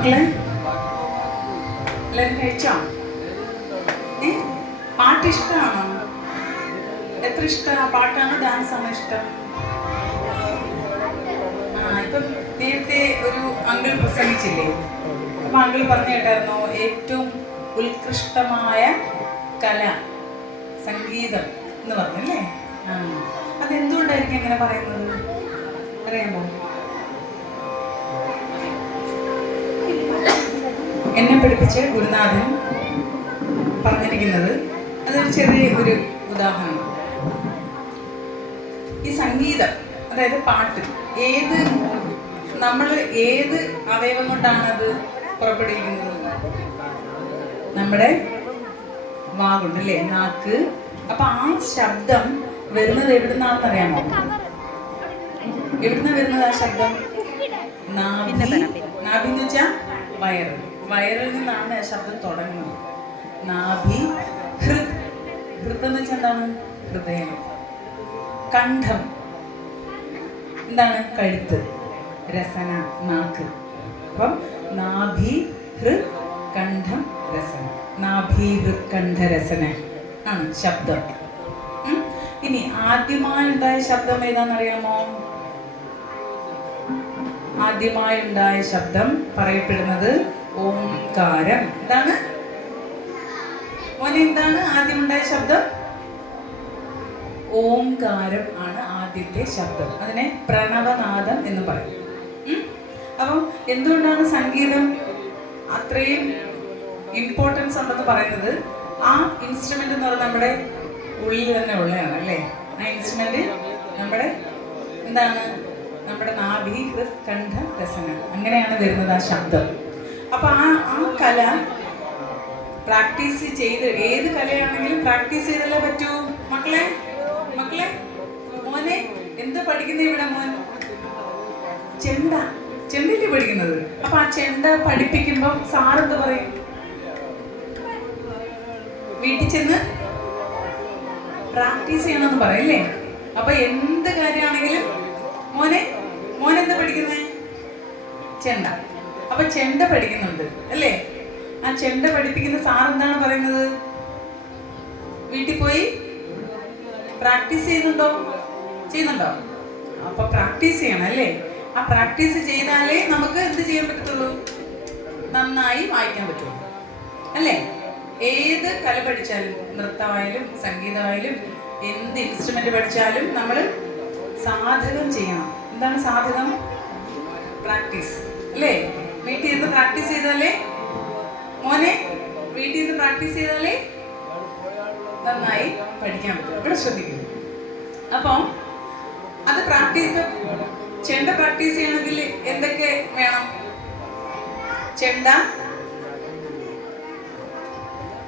മക്കളെ എല്ലാവരും കഴിച്ചോ? പാട്ട് ഇഷ്ടമാണോ? എത്ര ഇഷ്ടമാണ്? പാട്ടാണോ ഡാൻസാണോ ഇഷ്ടം? ഇപ്പം നേരത്തെ ഒരു അങ്കിൾ പ്രസംഗിച്ചില്ലേ? അപ്പം അങ്കിൾ പറഞ്ഞു കേട്ടായിരുന്നോ ഏറ്റവും ഉത്കൃഷ്ടമായ കല സംഗീതം എന്ന് പറഞ്ഞല്ലേ? അതെന്തുകൊണ്ടായിരിക്കും അങ്ങനെ പറയുന്നത് അറിയാമോ? എന്നെ പഠിപ്പിച്ച ഗുരുനാഥൻ പറഞ്ഞിരിക്കുന്നത് അതൊരു ചെറിയ ഒരു ഉദാഹരണം. ഈ സംഗീതം, അതായത് പാട്ട്, നമ്മൾ ഏത് അവയവം കൊണ്ടാണ് അത് പുറപ്പെടുവിക്കുന്നത്? നമ്മുടെ വാ കൊണ്ടല്ലേ, നാക്ക്. അപ്പൊ ആ ശബ്ദം വരുന്നത് എവിടുന്നാണെന്ന് അറിയാമോ? എവിടുന്ന വരുന്നത് ആ ശബ്ദം? നാഭി. നാഭി എന്ന് വെച്ചാൽ വയറ്. വയറിൽ നിന്നാണ് ആ ശബ്ദം തുടങ്ങുന്നത്. നാഭി. ഹൃദ്. ഹൃദ് എന്ന് വെച്ചാൽ എന്താണ്? ഹൃദയം. കണ്ഠം എന്താണ്? കഴുത്ത്. രസന, നാക്ക്. അപ്പം നാഭി ഹൃദ് കണ്ഠം രസന. നാഭി ഹൃദ് കണ്ഠ രസന ആണ് ശബ്ദം. ഇനി ആദ്യമായി ഉണ്ടായ ശബ്ദം ഏതാണെന്നറിയാമോ? ആദ്യമായി ഉണ്ടായ ശബ്ദം പറയപ്പെടുന്നത് ഓംകാരം. എന്താണ് മോനെ? എന്താണ് ആദ്യമുണ്ടായ ശബ്ദം? ഓംകാരം ആണ് ആദ്യത്തെ ശബ്ദം. അതിനെ പ്രണവനാദം എന്ന് പറയും. അപ്പം എന്തുകൊണ്ടാണ് സംഗീതം അത്രയും ഇമ്പോർട്ടൻസ് ഉണ്ടെന്ന് പറയുന്നത്? ആ ഇൻസ്ട്രുമെന്റ് എന്ന് പറഞ്ഞാൽ നമ്മുടെ ഉള്ളിൽ തന്നെ ഉള്ളതാണ് അല്ലേ? ആ ഇൻസ്ട്രുമെന്റ് നമ്മുടെ എന്താണ്? നമ്മുടെ നാഭി ഹൃദ് കണ്ഠ രസന, അങ്ങനെയാണ് വരുന്നത് ആ ശബ്ദം. അപ്പൊ ആ കല പ്രാക്ടീസ് ചെയ്ത്, ഏത് കലയാണെങ്കിലും പ്രാക്ടീസ് ചെയ്തല്ലേ പറ്റൂ. മക്കളെ മോനെ എന്താ പഠിക്കുന്നത് ഇവിടെ? മോൻ ചെണ്ടല്ലേ പഠിക്കുന്നത്. അപ്പൊ ആ ചെണ്ട പഠിപ്പിക്കുമ്പോ സാറെന്ത് പറയും? വീട്ടിൽ ചെന്ന് പ്രാക്ടീസ് ചെയ്യണമെന്ന് പറയല്ലേ? അപ്പൊ എന്ത് കാര്യമാണെങ്കിലും മോനെന്താ പഠിക്കുന്നത്? ചെണ്ട. അപ്പൊ ചെണ്ട പഠിക്കുന്നുണ്ട് അല്ലേ? ആ ചെണ്ട പഠിപ്പിക്കുന്ന സാർ എന്താണ് പറയുന്നത്? വീട്ടിൽ പോയി പ്രാക്ടീസ് ചെയ്യുന്നുണ്ടോ? അപ്പൊ പ്രാക്ടീസ് ചെയ്യണം അല്ലേ? ആ പ്രാക്ടീസ് ചെയ്താലേ നമുക്ക് എന്ത് ചെയ്യാൻ പറ്റത്തുള്ളൂ? നന്നായി വായിക്കാൻ പറ്റുള്ളൂ അല്ലേ? ഏത് കല പഠിച്ചാലും, നൃത്തമായാലും സംഗീതമായാലും എന്ത് ഇൻസ്ട്രുമെന്റ് പഠിച്ചാലും നമ്മൾ സാധകം ചെയ്യണം. എന്താണ് സാധകം? പ്രാക്ടീസ് അല്ലേ? വീട്ടിൽ ഇരുന്ന് പ്രാക്ടീസ് ചെയ്താലേ മോനെ, വീട്ടിൽ ഇരുന്ന് പ്രാക്ടീസ് ചെയ്താലേ നന്നായി പഠിക്കാൻ പറ്റും. ഇവിടെ ശ്രദ്ധിക്കും. അപ്പോൾ അത് ചെണ്ട പ്രാക്ടീസ് ചെയ്യണമെങ്കിൽ എന്തൊക്കെ വേണം? ചെണ്ട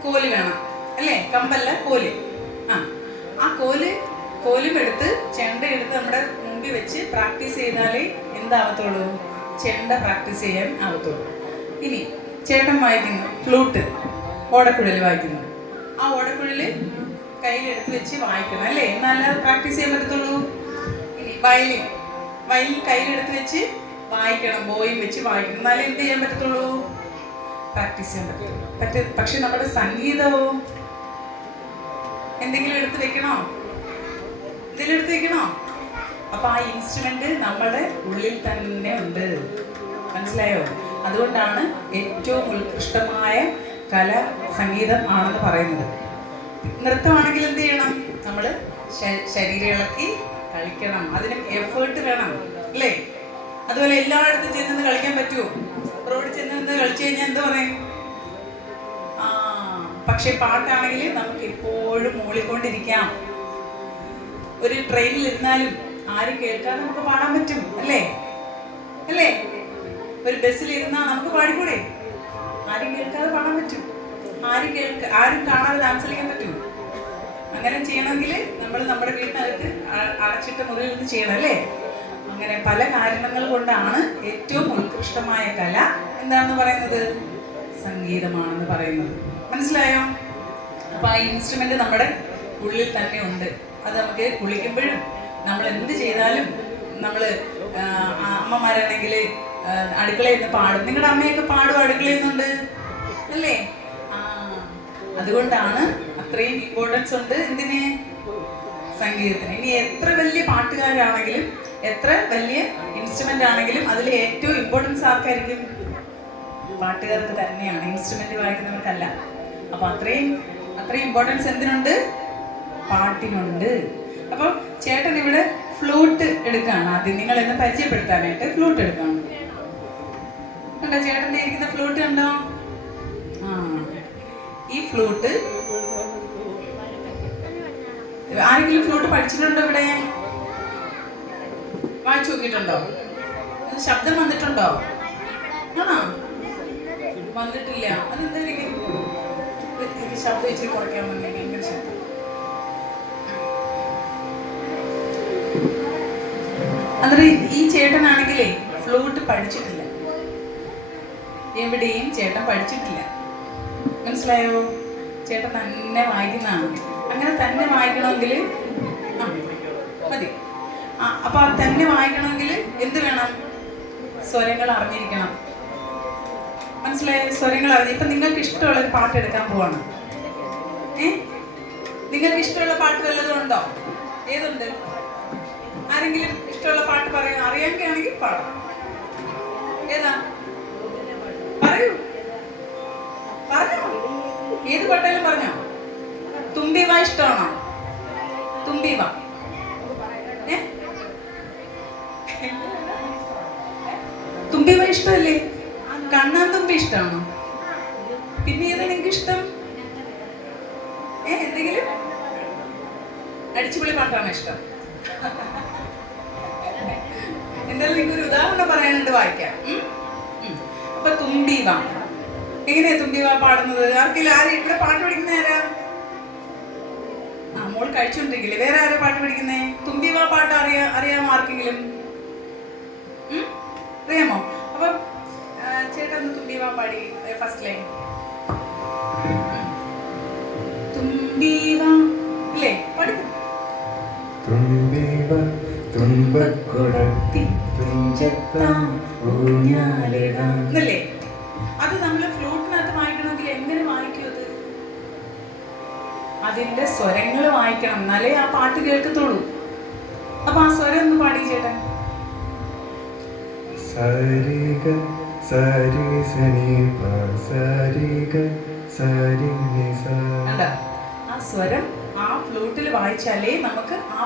കോല് വേണം അല്ലേ? കമ്പല്ല, കോല്. ആ കോലും എടുത്ത് ചെണ്ട എടുത്ത് നമ്മുടെ മുമ്പിൽ വെച്ച് പ്രാക്ടീസ് ചെയ്താലേ എന്താവത്തുള്ളൂ? ചെണ്ട പ്രാക്ടീസ് ചെയ്യാൻ ആവത്തുള്ളൂ. ഇനി ചേട്ടൻ വായിക്കുന്നു ഫ്ലൂട്ട്, ഓടക്കുഴൽ വായിക്കുന്നു. ആ ഓടക്കുഴൽ കയ്യിലെടുത്ത് വെച്ച് വായിക്കണം അല്ലേ? എന്നാലേ പ്രാക്ടീസ് ചെയ്യാൻ പറ്റത്തുള്ളൂ. ഇനി വയലിൻ കയ്യിലെടുത്ത് വെച്ച് വായിക്കണം, ബോയും വെച്ച് വായിക്കണം. എന്നാലേ എന്ത് ചെയ്യാൻ പറ്റത്തുള്ളൂ? പ്രാക്ടീസ് ചെയ്യാൻ പറ്റും. പക്ഷെ നമ്മുടെ സംഗീതമോ എന്തെങ്കിലും എടുത്ത് വെക്കണോ? അപ്പൊ ആ ഇൻസ്ട്രുമെന്റ് നമ്മുടെ ഉള്ളിൽ തന്നെ ഉണ്ട്. മനസ്സിലായോ? അതുകൊണ്ടാണ് ഏറ്റവും ഉത്കൃഷ്ടമായ കല സംഗീതം ആണെന്ന് പറയുന്നത്. നൃത്തമാണെങ്കിൽ എന്ത് ചെയ്യണം? നമ്മൾ ശരീരം ഇളക്കി കളിക്കണം. അതിന് എഫേർട്ട് വേണം അല്ലേ? അതുപോലെ എല്ലായിടത്തും ചെന്ന് കളിക്കാൻ പറ്റുമോ? റോഡിൽ ചെന്ന് കളിച്ചു കഴിഞ്ഞാൽ എന്താ പറയും? പക്ഷെ പാട്ടാണെങ്കിൽ നമുക്ക് എപ്പോഴും മൂളിക്കൊണ്ടിരിക്കാം. ഒരു ട്രെയിനിൽ ഇരുന്നാലും ആരും കേൾക്കാതെ നമുക്ക് പാടാൻ പറ്റും അല്ലേ? ഒരു ബസ്സിൽ ഇരുന്നാൽ നമുക്ക് പാടിക്കൂടെ? ആരും കേൾക്കാതെ പാടാൻ പറ്റും. ആരും കാണാതെ ഡാൻസ് കളിക്കാൻ പറ്റും. അങ്ങനെ ചെയ്യണമെങ്കിൽ നമ്മൾ നമ്മുടെ വീട്ടിനകത്ത് അടച്ചിട്ട മുറിയിൽ നിന്ന് ചെയ്യണം അല്ലേ? അങ്ങനെ പല കാരണങ്ങൾ കൊണ്ടാണ് ഏറ്റവും ഉത്കൃഷ്ടമായ കല എന്താണെന്ന് പറയുന്നത്? സംഗീതമാണെന്ന് പറയുന്നത്. മനസ്സിലായോ? അപ്പൊ ആ ഇൻസ്ട്രുമെന്റ് നമ്മുടെ ഉള്ളിൽ തന്നെ ഉണ്ട്. അത് നമുക്ക് കുളിക്കുമ്പോഴും നമ്മൾ എന്ത് ചെയ്താലും, നമ്മൾ അമ്മമാരാണെങ്കിൽ അടുക്കളയിൽ നിന്ന് പാടും. നിങ്ങളുടെ അമ്മയൊക്കെ പാടും അടുക്കളയിൽ നിന്നുണ്ട് അല്ലേ? ആ, അതുകൊണ്ടാണ് അത്രയും ഇമ്പോർട്ടൻസ് ഉണ്ട് എന്തിന്? സംഗീതത്തിന്. ഇനി എത്ര വലിയ പാട്ടുകാരാണെങ്കിലും എത്ര വലിയ ഇൻസ്ട്രുമെന്റ് ആണെങ്കിലും അതിൽ ഏറ്റവും ഇമ്പോർട്ടൻസ് ആർക്കായിരിക്കും? പാട്ടുകാർക്ക് തന്നെയാണ്, ഇൻസ്ട്രുമെന്റ് വായിക്കുന്നവർക്കല്ല. അപ്പൊ അത്രയും ഇമ്പോർട്ടൻസ് എന്തിനുണ്ട്? പാട്ടിനുണ്ട്. അപ്പൊ ചേട്ടൻ ഇവിടെ ഫ്ലൂട്ട് എടുക്കുകയാണ്. ആദ്യം നിങ്ങൾ എന്നെ പരിചയപ്പെടുത്താനായിട്ട് ഫ്ലൂട്ട് എടുക്കുകയാണ്. കണ്ടോ ചേട്ടൻ്റെ ഇരിക്കുന്ന ഫ്ലൂട്ട് കണ്ടോ? ആ, ഈ ഫ്ലൂട്ട് ആരെങ്കിലും ഫ്ലൂട്ട് പഠിച്ചിട്ടുണ്ടോ? ഇവിടെ വായിച്ചു നോക്കിയിട്ടുണ്ടോ? ശബ്ദം വന്നിട്ടുണ്ടോ? ആണോ? വന്നിട്ടില്ല. അതെന്തായിരിക്കും? ശബ്ദം ഇച്ചിരി കുറയ്ക്കാൻ വന്നേ, ഭയങ്കര ശബ്ദം. അന്നേരം ഈ ചേട്ടനാണെങ്കിലേ ഫ്ലൂട്ട് പഠിച്ചിട്ടില്ല, എവിടെയും ചേട്ടൻ പഠിച്ചിട്ടില്ല. മനസ്സിലായോ? ചേട്ടൻ തന്നെ വായിക്കുന്നതാണ്. അങ്ങനെ തന്നെ വായിക്കണമെങ്കിൽ മതി. അപ്പൊ ആ തന്നെ വായിക്കണമെങ്കിൽ എന്ത് വേണം? സ്വരങ്ങൾ അറിഞ്ഞിരിക്കണം. മനസ്സിലായോ? സ്വരങ്ങൾ അറിഞ്ഞ്. ഇപ്പൊ നിങ്ങൾക്ക് ഇഷ്ടമുള്ള ഒരു പാട്ട് എടുക്കാൻ പോവാണ്. നിങ്ങൾക്ക് ഇഷ്ടമുള്ള പാട്ട് വല്ലതും ഉണ്ടോ? ഏതുണ്ട്? ആരെങ്കിലും ഇഷ്ടമുള്ള പാട്ട് പറയൂ. അറിയാമെങ്കിൽ പാടാം. ഏതാ? പറയൂ, പറഞ്ഞോ. ഏത് പാട്ടായാലും പറഞ്ഞോ. തുമ്പി വാ ഇഷ്ടമാണോ? തുമ്പി വാ. തുമ്പി വാ ഇഷ്ടമല്ലേ? കണ്ണാൻ തുമ്പി ഇഷ്ടമാണോ? പിന്നെ ഏതാ നിങ്ങൾക്ക് ഇഷ്ടം? എന്തെങ്കിലും അടിച്ചുപൊളി പാട്ടാണോ ഇഷ്ടം? എന്തായാലും നിങ്ങൾക്കൊരു ഉദാഹരണം പറയാനുണ്ട്, വായിക്കാം. അപ്പൊ തുമ്പി വാ. എങ്ങനെയാ തുമ്പി വാ പാടുന്നത്? ആരും ഇവിടെ പാട്ട് പഠിക്കുന്ന ആരാ? ആ, മോൾ കഴിച്ചോണ്ടിരിക്കില്ലേ? വേറെ ആരാ പാട്ട് പഠിക്കുന്നേ? തുമ്പി വാ പാട്ട് അറിയാമോ ആർക്കെങ്കിലും? അറിയാമോ? അപ്പൊ ചേട്ടാ ഒന്ന് തുമ്പി വാ പാടി ഫസ്റ്റ് ലൈൻ. തുമ്പി വാ അല്ലേ? പഠിക്കും. തുമ്പി വാ തുമ്പക്കുടത്തി തുഞ്ചത്താം ഊഞ്ഞാലിടാം എന്നല്ലേ? അത് നമ്മൾ ഫ്ലൂട്ടിനകത്ത് വായിക്കണമെങ്കിൽ എങ്ങനെ വായിക്കും? അത് അതിന്റെ സ്വരങ്ങൾ വായിക്കണം, എന്നാലേ ആ പാട്ട് കേൾക്കത്തുള്ളൂ. അപ്പൊ ആ സ്വരം ഒന്ന് പാടി ചേട്ടൻ. സാരിഗ സാരി സനി പ സാരിഗ സാരി നി സാ. ആ സ്വരം ആ ഫ്ലൂട്ടിൽ വായിച്ചാലേ നമുക്ക് ആ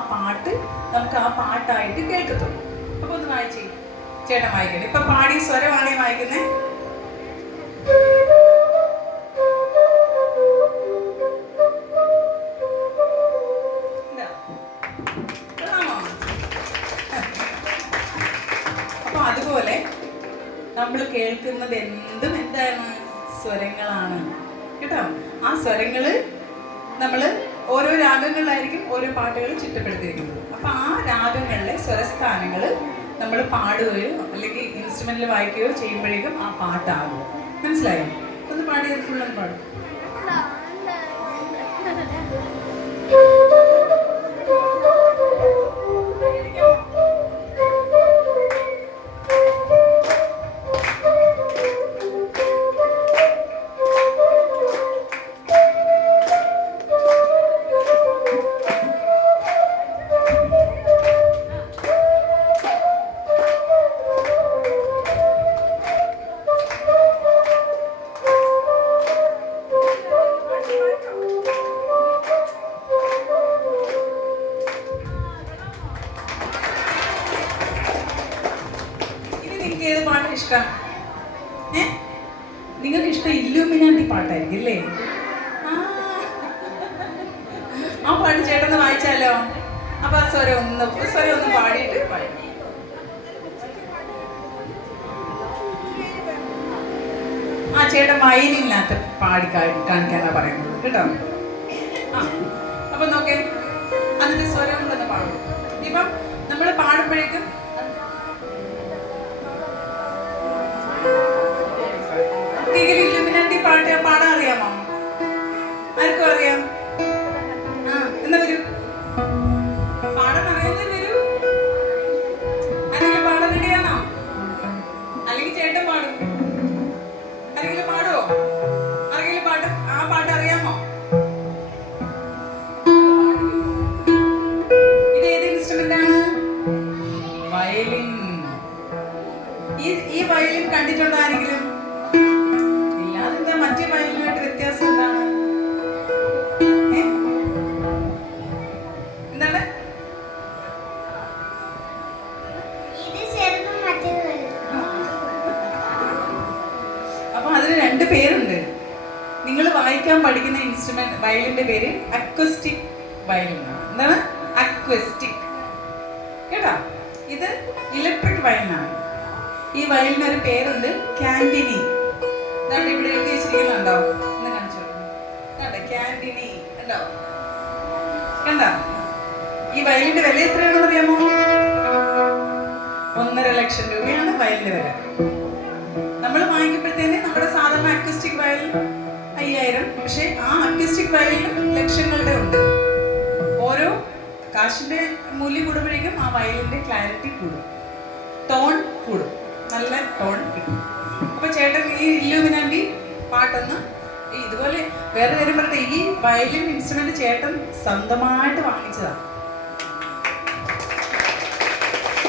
പാട്ടായിട്ട് കേൾക്കത്തുള്ളൂ. അപ്പൊ ഒന്ന് വായിച്ചേ ചേട്ടൻ. വായിക്കണേ. ഇപ്പൊ പാടി സ്വരമാണേ വായിക്കുന്നേ. അപ്പൊ അതുപോലെ നമ്മൾ കേൾക്കുന്നത് എന്താണ്? സ്വരങ്ങളാണ് കേട്ടോ. ആ സ്വരങ്ങള് നമ്മള് ഓരോ രാഗങ്ങളിലായിരിക്കും ഓരോ പാട്ടുകൾ ചിട്ടപ്പെടുത്തിയിരിക്കുന്നത്. അപ്പൊ ആ രാഗങ്ങളിലെ സ്വരസ്ഥാനങ്ങൾ നമ്മൾ പാടുകയോ അല്ലെങ്കിൽ ഇൻസ്ട്രുമെന്റിൽ വായിക്കുകയോ ചെയ്യുമ്പോഴേക്കും ആ പാട്ടാകും. മനസ്സിലായോ? ഒന്ന് പാടിയത് ഫുള്ളൊന്ന് പാടും. ഏത് പാട്ട് ഇഷ്ടം? നിങ്ങൾക്ക് ഇഷ്ടം ഇല്ലുമിനാണ്ടി പാട്ടായിരിക്കും അല്ലേ? ആ പാട്ട് ചേട്ടന്ന് വായിച്ചാലോ? അപ്പൊ ആ സ്വരം ഒന്ന് പാടിയിട്ട് വായിക്കും. ആ ചേട്ടൻ വയലിനകത്ത് പാടി കാണിക്കാനാ പറയുന്നത് കേട്ടോ. ആ അപ്പൊ നോക്കേ, അതിന്റെ സ്വരം കൊണ്ടൊന്ന് പാടും. ഇപ്പം നമ്മൾ പാടുമ്പോഴേക്കും ഇല്ലുമിനാണ്ടി പാട്ട് പാടാൻ അറിയാമോ? ആർക്കും അറിയാം? ആ എന്നാ വരൂ, പാടാൻ അറിയുന്ന വരൂ. ആരെങ്കിലും പാടാൻ റെഡിയാണോ? കണ്ടിട്ടുണ്ടോ ആരെങ്കിലും? ഇല്ലാതെന്താ മറ്റേ വയലിനുമായിട്ട് വ്യത്യാസം എന്താണ്? എന്താണ്? അപ്പൊ അതിന് രണ്ട് പേരുണ്ട്. നിങ്ങൾ വായിക്കാൻ പഠിക്കുന്ന ഇൻസ്ട്രുമെന്റ് വയലിന്റെ പേര് അക്വസ്റ്റിക് വയലിൻ. എന്താണ്? അക്വസ്റ്റിക്. കേട്ടോ? ഇത് ഇലക്ട്രിക് വയലിനാണ്. ഈ വയലിനൊരു പേരുണ്ട്, കാൻഡിനി. ഇതാണ്ട് ഇവിടെ എഴുതി വെച്ചിരിക്കുന്നുണ്ടോ? ഒന്ന് കാണിച്ചു. കാൻഡിനി ഉണ്ടോ? കണ്ടോ? ഈ വയലിന്റെ വില എത്രയാണെന്ന് അറിയാമോ? 1.5 ലക്ഷം രൂപയാണ് വയലിന്റെ വില. നമ്മൾ വാങ്ങിക്കുമ്പോഴത്തേന് നമ്മുടെ സാധാരണ അക്വസ്റ്റിക് വയൽ 5000. പക്ഷെ ആ അക്വസ്റ്റിക് വയലിലും ലക്ഷങ്ങളുടെ ഉണ്ട്. ഓരോ കാശിന്റെ മൂല്യം കൂടുമ്പോഴേക്കും ആ വയലിന്റെ ക്ലാരിറ്റി കൂടും, ടോൺ കൂടും, നല്ല ടോൺ കിട്ടും. അപ്പൊ ചേട്ടൻ ഈ ഇല്ലുമിനാണ്ടി പാട്ടൊന്ന് ഇതുപോലെ വേറെ കാര്യം പറഞ്ഞിട്ട്, ഈ വയലിൻ ഇൻസ്ട്രുമെന്റ് ചേട്ടൻ സ്വന്തമായിട്ട് വാങ്ങിച്ചതാണ്.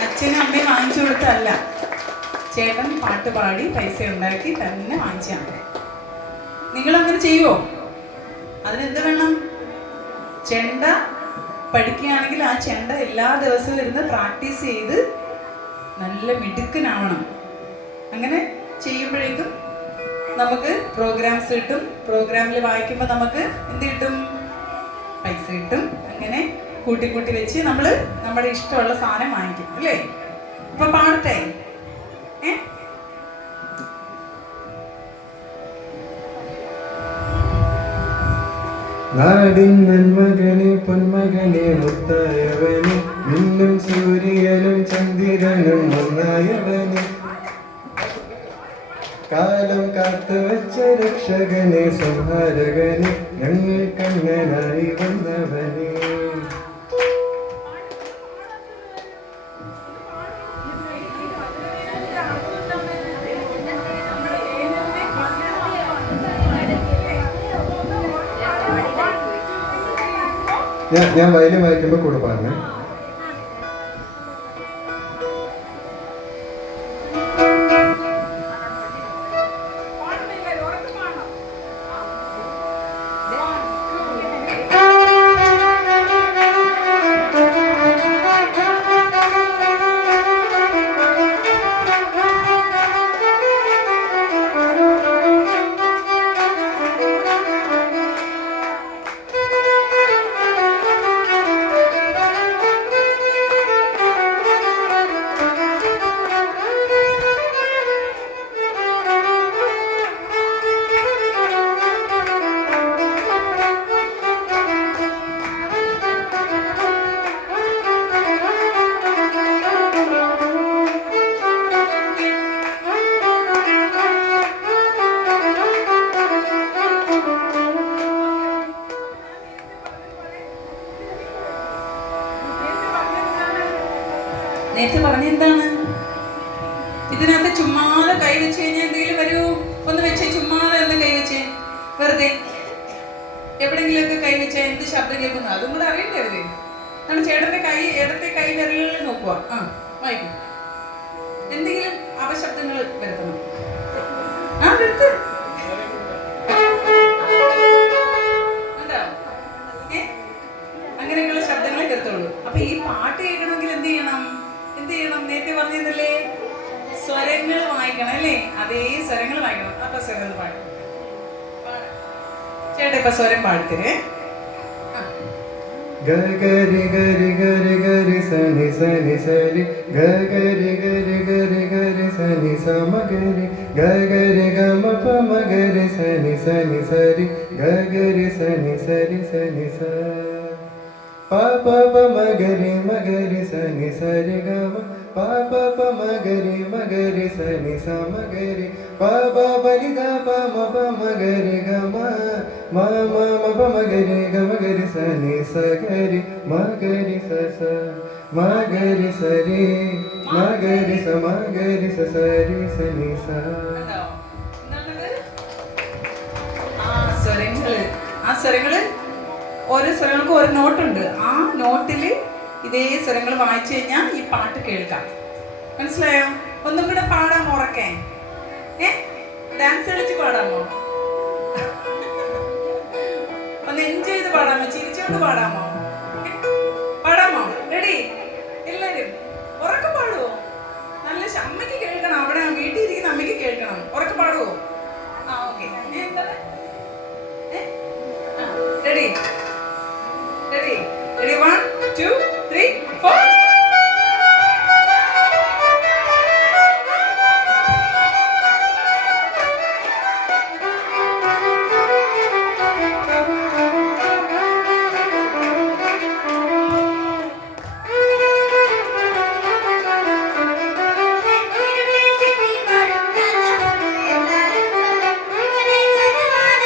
അച്ഛനും അമ്മയും വാങ്ങിച്ചു കൊടുത്തല്ല, ചേട്ടൻ പാട്ട് പാടി പൈസ ഉണ്ടാക്കി തന്നെ വാങ്ങിച്ചാണ്. നിങ്ങളങ്ങനെ ചെയ്യുമോ? അതിനെന്ത് വേണം? ചെണ്ട പഠിക്കുകയാണെങ്കിൽ ആ ചെണ്ട എല്ലാ ദിവസവും ഇരുന്ന് പ്രാക്ടീസ് ചെയ്ത് നല്ല മിടുക്കനാവണം. അങ്ങനെ ചെയ്യുമ്പോഴേക്കും നമുക്ക് പ്രോഗ്രാംസ് കിട്ടും. പ്രോഗ്രാമിൽ വായിക്കുമ്പോൾ നമുക്ക് എന്ത് കിട്ടും? പൈസ കിട്ടും. അങ്ങനെ കൂട്ടി കൂട്ടി വെച്ച് നമ്മൾ നമ്മുടെ ഇഷ്ടമുള്ള സാധനം വാങ്ങിക്കും, അല്ലേ? ഇപ്പൊ പാടട്ടെ? നാടിൻ നന്മകനെ പൊന്മകനെ മുത്തായവനെ, മിന്നും സൂര്യനും ചന്ദ്രനും ഒന്നായവനെ, കാലം കാത്തുവച്ച രക്ഷകനെ സംഹാരകനെ, ഞങ്ങൾ കണ്ണനായി വന്നവനെ. ഞാൻ വയലിൻ വായിക്കുമ്പോൾ കൂടെ പാടണേ. നേരത്തെ പറഞ്ഞ എന്താണ്? ഇതിനകത്ത് ചുമ്മാതെ കൈ വെച്ച് കഴിഞ്ഞാൽ എന്തെങ്കിലും വരൂ? ഒന്ന് വെച്ചേ, ചുമ്മാതെ ഒന്ന് കൈ വെച്ചേ, വെറുതെ എവിടെങ്കിലുമൊക്കെ കൈ വെച്ചാൽ എന്ത് ശബ്ദം കേൾക്കുന്നു അതും കൂടെ അറിയണ്ടേ അവര്? നമ്മൾ ചേട്ടന്റെ കൈ, ഇടത്തെ കൈ വിരലുകളിൽ നോക്കുക. വായിക്കും. എന്തെങ്കിലും അപശബ്ദങ്ങൾ വരുത്തണം. വരുത്ത്. അങ്ങനെയൊക്കെയുള്ള ശബ്ദങ്ങളെ കേൾത്തുള്ളൂ. അപ്പൊ ഈ പാട്ട് കേൾക്കണമെങ്കിൽ എന്ത് ചെയ്യണം? നേരത്തെ പറഞ്ഞതല്ലേ, സ്വരങ്ങൾ വായിക്കണം, അല്ലേ? അതേ സ്വരങ്ങൾ വായിക്കണം. അപ്പൊ സ്വരം പാടും. ചേട്ടാ ഇപ്പൊ സ്വരം പാടിത്തരേ. ഗരി ഗരി ഗരി ഗരി സനി സനി സരി, ഗരി ഗരി ഗരി ഗരി സനി സമഗരി, ഗരി ഗമ പമ ഗരി സനി സനി സരി, ഗരി സനി സരി സനി സ, പ പ പ മഗരി മഗരി സനി സരി ഗമ, പ പ പ മഗരി മഗരി സനി സമഗരി, പ പ പനി ധ പ മ പ മഗരി ഗമ, മ മ മ പ മഗരി ഗമ ഗരി സനി സഗരി, മഗരി സ സ, മഗരി സരി, മഗരി സ മഗരി സ സരി സനി സ. ആ സ്വരങ്ങള് ഓരോ സ്വരങ്ങൾക്കും ഒരു നോട്ടുണ്ട്. ആ നോട്ടില് ഇതേ സ്വരങ്ങൾ വായിച്ചു കഴിഞ്ഞാൽ ഈ പാട്ട് കേൾക്കാം. മനസ്സിലായോ? ഒന്നും കൂടെ പാടാൻ ഉറക്കേ. ഏ ഡാൻസ് കളിച്ച് പാടാമോ? ഒന്ന് എൻജോയ് ചെയ്ത് പാടാമോ? ചിരിച്ചുകൊണ്ട് പാടാമോ? പാടാമോ? റെഡി? എല്ലാരും ഉറക്കെ പാടുവോ? നല്ല അമ്മയ്ക്ക് കേൾക്കണം, അവിടെ വീട്ടിൽ ഇരിക്കുന്ന അമ്മയ്ക്ക് കേൾക്കണം. ഉറക്കെ പാടുവോ? ആ ഓക്കെ. എന്താണ്? റെഡി? റെഡി? റെഡി? 1 2 3 4. ിൽ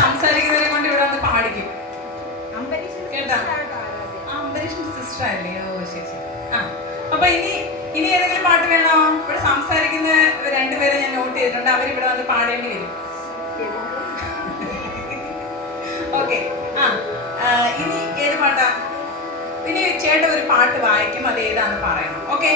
സംസാരിക്കുന്നവരെ കൊണ്ട് ഇവിടെ വന്ന് പാടിക്കും. കേട്ടാ? അംബരീഷിന്റെ സിസ്റ്റർ അല്ലേ? ഓ ശരി ശരി. ആ അപ്പൊ ഇനി ഏതെങ്കിലും പാട്ട് വേണോ? ഇവിടെ സംസാരിക്കുന്ന രണ്ടുപേരെ ഞാൻ നോട്ട് ചെയ്തിട്ടുണ്ട്, അവരിവിടെ വന്ന് പാടേണ്ടി വരും. ഓക്കെ. ഇനി ഏത് പാട്ടാ? ഇനി ചേട്ടൻ ഒരു പാട്ട് വായിക്കും, അത് ഏതാന്ന് പറയണം. ഓക്കെ.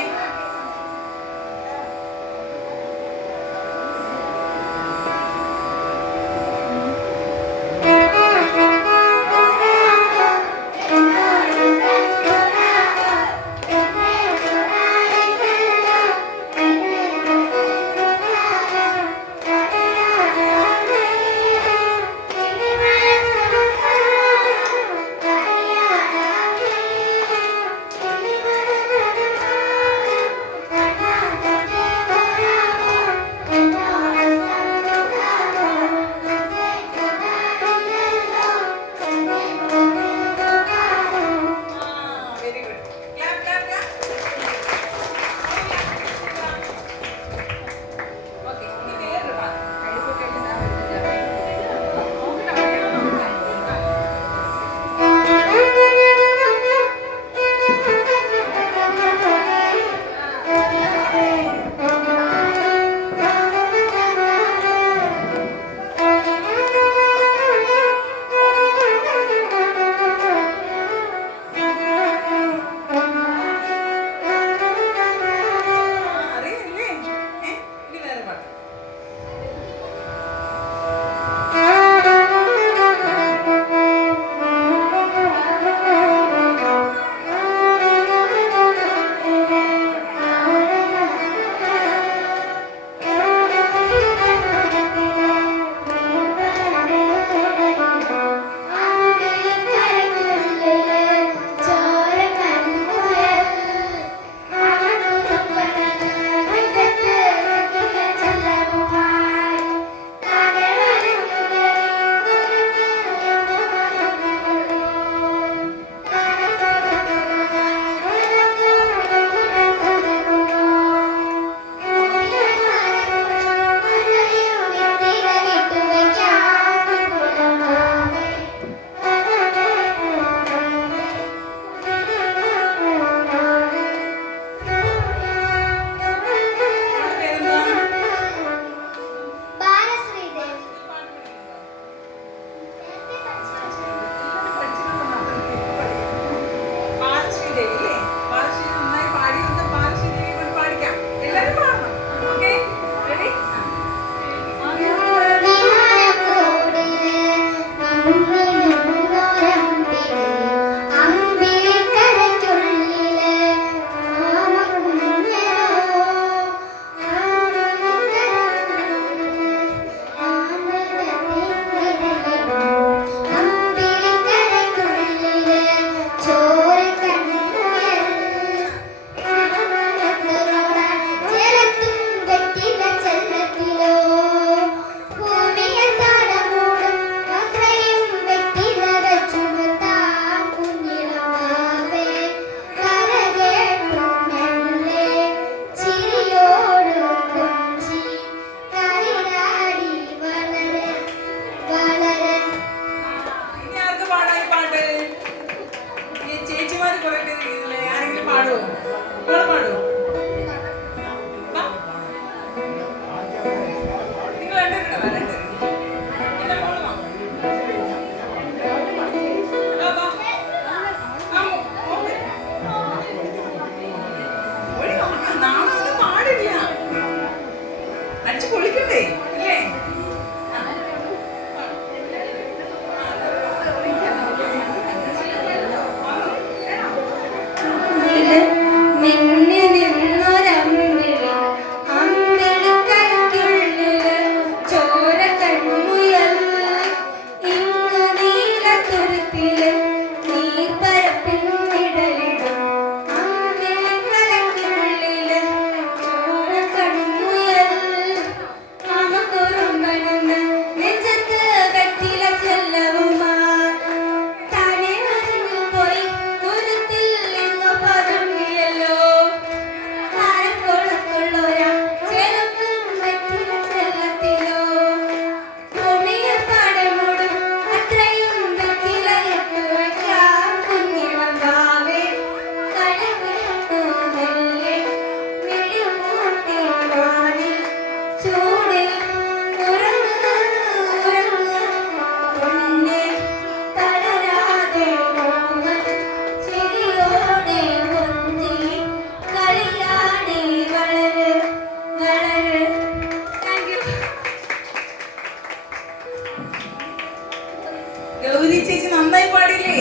ഗൗരി ചേച്ചി നന്നായി പാടില്ലേ?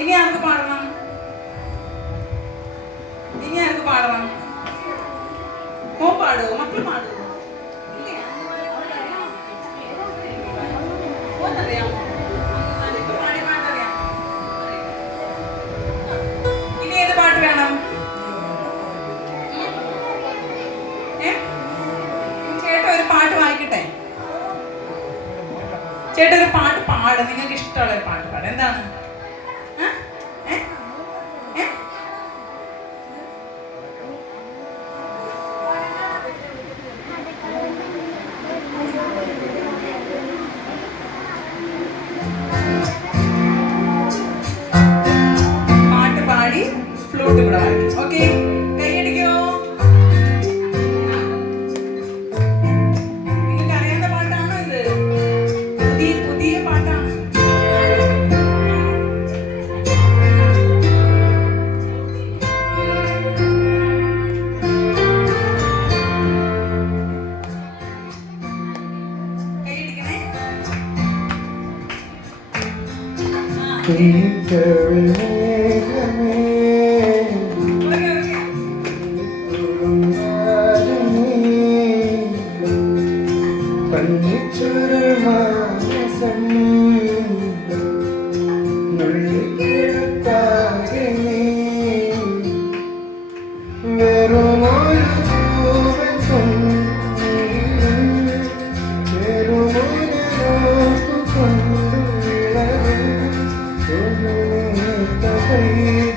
ഇനി ആർക്ക് പാടണം? ഇനി ആർക്ക് പാടണം? മോ പാടുവോ? മക്കൾ പാടുവോ? ഇല്ലേ? മോനറിയാമോ? ഇപ്പൊ പാടിയ പാട്ടറിയാമോ? ഇനി ഏത് പാട്ട് വേണം? ചേട്ടൻ ഒരു പാട്ട് വായിക്കട്ടെ. ചേട്ടൻ ഒരു പാട്ട് പാട്. നിങ്ങൾക്ക് ഇഷ്ടമുള്ള ഒരു പാട്ട് പാട്. എന്താണ്? പാട്ട് പാടി ഫ്ലൂട്ട് കൂടെ വായിക്കും. ഓക്കെ, കൈയടിക്കോ? നിങ്ങൾക്ക് അറിയാവുന്ന പാട്ടാണോ ഇത്? പുതിയ പാട്ടാണ്. കൈയടിക്കണേ. Hey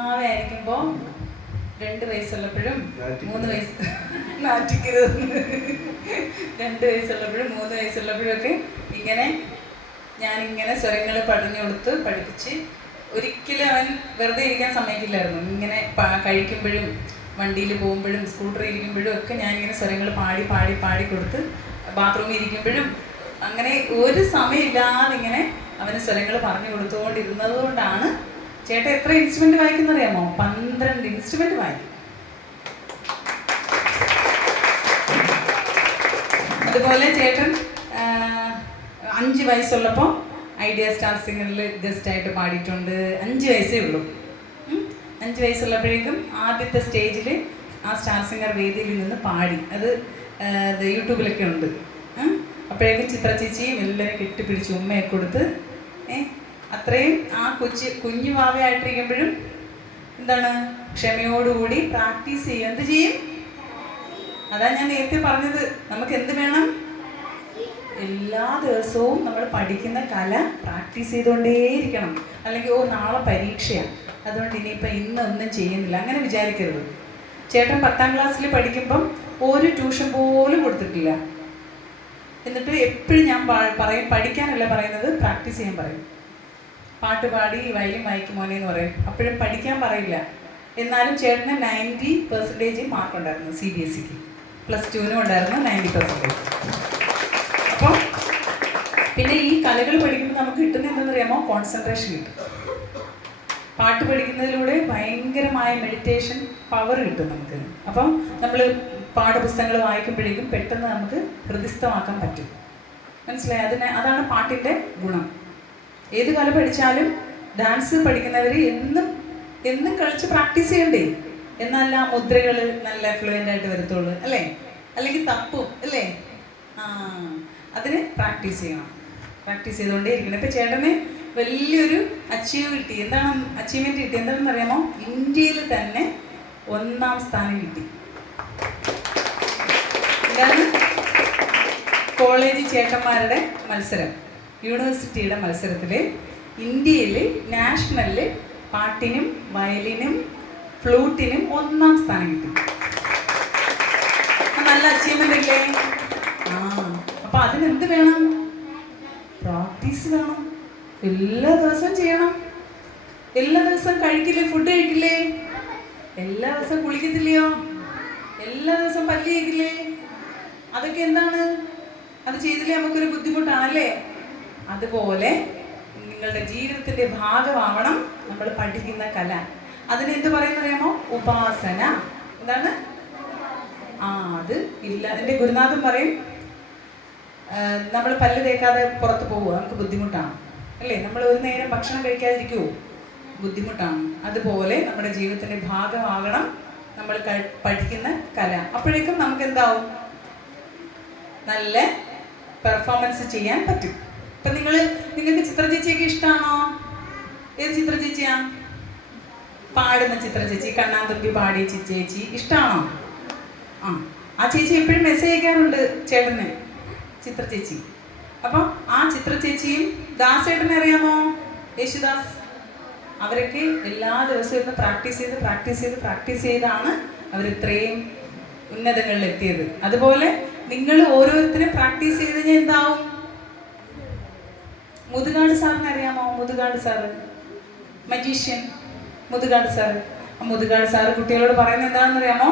കുഞ്ഞുവാവായിരിക്കുമ്പോൾ 2 വയസ്സുള്ളപ്പോഴും 3 വയസ്സ് നാറ്റിക്കരുത് 2 വയസ്സുള്ളപ്പോഴും 3 വയസ്സുള്ളപ്പോഴും ഒക്കെ ഇങ്ങനെ ഞാനിങ്ങനെ സ്വരങ്ങൾ പറഞ്ഞു കൊടുത്ത് പഠിപ്പിച്ച് ഒരിക്കലും അവൻ വെറുതെ ഇരിക്കാൻ സമ്മതിക്കില്ലായിരുന്നു. ഇങ്ങനെ കഴിക്കുമ്പോഴും വണ്ടിയിൽ പോകുമ്പോഴും സ്കൂട്ടറിൽ ഇരിക്കുമ്പോഴും ഒക്കെ ഞാനിങ്ങനെ സ്വരങ്ങൾ പാടി പാടി പാടി കൊടുത്ത് ബാത്റൂമിൽ ഇരിക്കുമ്പോഴും അങ്ങനെ ഒരു സമയമില്ലാതെ ഇങ്ങനെ അവന് സ്വരങ്ങൾ പറഞ്ഞു കൊടുത്തുകൊണ്ടിരുന്നത് കൊണ്ടാണ് ചേട്ടൻ എത്ര ഇൻസ്ട്രുമെന്റ് വായിക്കുന്ന അറിയാമോ? 12 ഇൻസ്ട്രുമെന്റ് വായിക്കും. അതുപോലെ ചേട്ടൻ 5 വയസ്സുള്ളപ്പോൾ ഐഡിയ സ്റ്റാർ സിംഗറിൽ ഗസ്റ്റായിട്ട് പാടിയിട്ടുണ്ട്. 5 വയസ്സേ ഉള്ളൂ. 5 വയസ്സുള്ളപ്പോഴേക്കും ആദ്യത്തെ സ്റ്റേജിൽ ആ സ്റ്റാർ സിംഗർ വേദിയിൽ നിന്ന് പാടി. അത് യൂട്യൂബിലൊക്കെ ഉണ്ട്. അപ്പോഴേക്കും ചിത്ര ചേച്ചിയും എല്ലാവരും കെട്ടിപ്പിടിച്ച് ഉമ്മയെ കൊടുത്ത് അത്രയും ആ കുഞ്ഞു വാവയായിട്ടിരിക്കുമ്പോഴും എന്താണ് ക്ഷമയോടുകൂടി പ്രാക്ടീസ് ചെയ്യും. എന്ത് ചെയ്യും? അതാ ഞാൻ നേരത്തെ പറഞ്ഞത്, നമുക്ക് എന്ത് വേണം? എല്ലാ ദിവസവും നമ്മൾ പഠിക്കുന്ന കല പ്രാക്ടീസ് ചെയ്തുകൊണ്ടേയിരിക്കണം. അല്ലെങ്കിൽ നാളെ പരീക്ഷയാണ്, അതുകൊണ്ട് ഇനിയിപ്പോൾ ഇന്നൊന്നും ചെയ്യുന്നില്ല, അങ്ങനെ വിചാരിക്കരുത്. ചേട്ടൻ 10ാം ക്ലാസ്സിൽ പഠിക്കുമ്പം ഒരു ട്യൂഷൻ പോലും കൊടുത്തിട്ടില്ല. എന്നിട്ട് എപ്പോഴും ഞാൻ പറയും, പഠിക്കാനല്ല പറയുന്നത്, പ്രാക്ടീസ് ചെയ്യാൻ പറയും. പാട്ട് പാടി വയലിൻ വായിക്കും മോനെ എന്ന് പറയും. അപ്പോഴും പഠിക്കാൻ പറയില്ല. എന്നാലും ചേട്ടന് 90% മാർക്കുണ്ടായിരുന്നു. CBSEക്ക് +2 ഉണ്ടായിരുന്നു 90%. അപ്പോൾ പിന്നെ ഈ കലകൾ പഠിക്കുമ്പോൾ നമുക്ക് കിട്ടുന്ന എന്താണെന്ന് അറിയാമോ? കോൺസെൻട്രേഷൻ കിട്ടും. പാട്ട് പഠിക്കുന്നതിലൂടെ ഭയങ്കരമായ മെഡിറ്റേഷൻ പവർ കിട്ടും നമുക്ക്. അപ്പം നമ്മൾ പാഠപുസ്തകങ്ങൾ വായിക്കുമ്പോഴേക്കും പെട്ടെന്ന് നമുക്ക് ഹൃദിസ്ഥമാക്കാൻ പറ്റും. മനസ്സിലായി? അതാണ് പാട്ടിൻ്റെ ഗുണം. ഏത് കല പഠിച്ചാലും ഡാൻസ് പഠിക്കുന്നവർ എന്നും കളിച്ച് പ്രാക്ടീസ് ചെയ്യണ്ടേ? എന്നല്ല മുദ്രകൾ നല്ല ഫ്ലുവൻ്റ് ആയിട്ട് വരത്തുള്ളൂ, അല്ലേ? അല്ലെങ്കിൽ തപ്പും, അല്ലേ? അതിന് പ്രാക്ടീസ് ചെയ്യണം. പ്രാക്ടീസ് ചെയ്തുകൊണ്ടേ ഇരിക്കണം. ഇപ്പം ചേട്ടന് വലിയൊരു അച്ചീവ്മെൻറ്റ് കിട്ടി. എന്താണെന്ന് അറിയാമോ? ഇന്ത്യയിൽ തന്നെ 1ാം സ്ഥാനം കിട്ടി. എന്താണ്? കോളേജ് ചേട്ടന്മാരുടെ മത്സരം, യൂണിവേഴ്സിറ്റിയുടെ മത്സരത്തിൽ ഇന്ത്യയിൽ നാഷണലിൽ പാട്ടിനും വയലിനും ഫ്ലൂട്ടിനും 1ാം സ്ഥാനം കിട്ടി. നല്ല അച്ചീവ്മെന്റ് അല്ലേ? അപ്പൊ അതിനെന്ത് വേണം? പ്രാക്ടീസ് വേണം. എല്ലാ ദിവസവും ചെയ്യണം. എല്ലാ ദിവസവും കഴിക്കില്ലേ? ഫുഡ് കഴിക്കില്ലേ? എല്ലാ ദിവസവും കുളിക്കത്തില്ലയോ? എല്ലാ ദിവസവും പല്ല് കഴിക്കില്ലേ? അതൊക്കെ എന്താണ്? അത് ചെയ്തില്ലേ നമുക്കൊരു ബുദ്ധിമുട്ടാണല്ലേ? അതുപോലെ നിങ്ങളുടെ ജീവിതത്തിന്റെ ഭാഗമാവണം നമ്മൾ പഠിക്കുന്ന കല. അതിനെന്ത് പറയുന്ന അറിയാമോ? ഉപാസന. എന്താണ്? അത് ഇല്ല. എൻ്റെ ഗുരുനാഥൻ പറയും, നമ്മൾ പല്ല് തേക്കാതെ പുറത്ത് പോവുക നമുക്ക് ബുദ്ധിമുട്ടാണ്, അല്ലേ? നമ്മൾ ഒരു നേരം ഭക്ഷണം കഴിക്കാതിരിക്കുമോ? ബുദ്ധിമുട്ടാണ്. അതുപോലെ നമ്മുടെ ജീവിതത്തിന്റെ ഭാഗമാകണം നമ്മൾ പഠിക്കുന്ന കല. അപ്പോഴേക്കും നമുക്ക് എന്താവും? നല്ല പെർഫോമൻസ് ചെയ്യാൻ പറ്റും. ഇപ്പം നിങ്ങൾക്ക് ചിത്ര ചേച്ചിയൊക്കെ ഇഷ്ടമാണോ? ഏത് ചിത്ര ചേച്ചിയാ? പാടുന്ന ചിത്ര ചേച്ചി, കണ്ണാന്തുമ്പി പാടിയ ചേച്ചി ഇഷ്ടമാണോ? ആ ചേച്ചി എപ്പോഴും മെസ്സേജ് അയക്കാറുണ്ട് ചേട്ടന്, ചിത്ര ചേച്ചി. അപ്പം ആ ചിത്ര ചേച്ചിയും ദാസേട്ടനെ അറിയാമോ? യേശുദാസ്. അവരൊക്കെ എല്ലാ ദിവസവും ഇരുന്ന് പ്രാക്ടീസ് ചെയ്താണ് അവർ ഇത്രയും ഉന്നതങ്ങളിൽ എത്തിയത്. അതുപോലെ നിങ്ങൾ ഓരോരുത്തരും പ്രാക്ടീസ് ചെയ്ത് കഴിഞ്ഞാൽ എന്താവും? മുതുകാട് സാറിനെ അറിയാമോ? Muthukad sir, magician Muthukad sir. Muthukad sir കുട്ടികളോട് പറയുന്നത് എന്താണെന്ന് അറിയാമോ?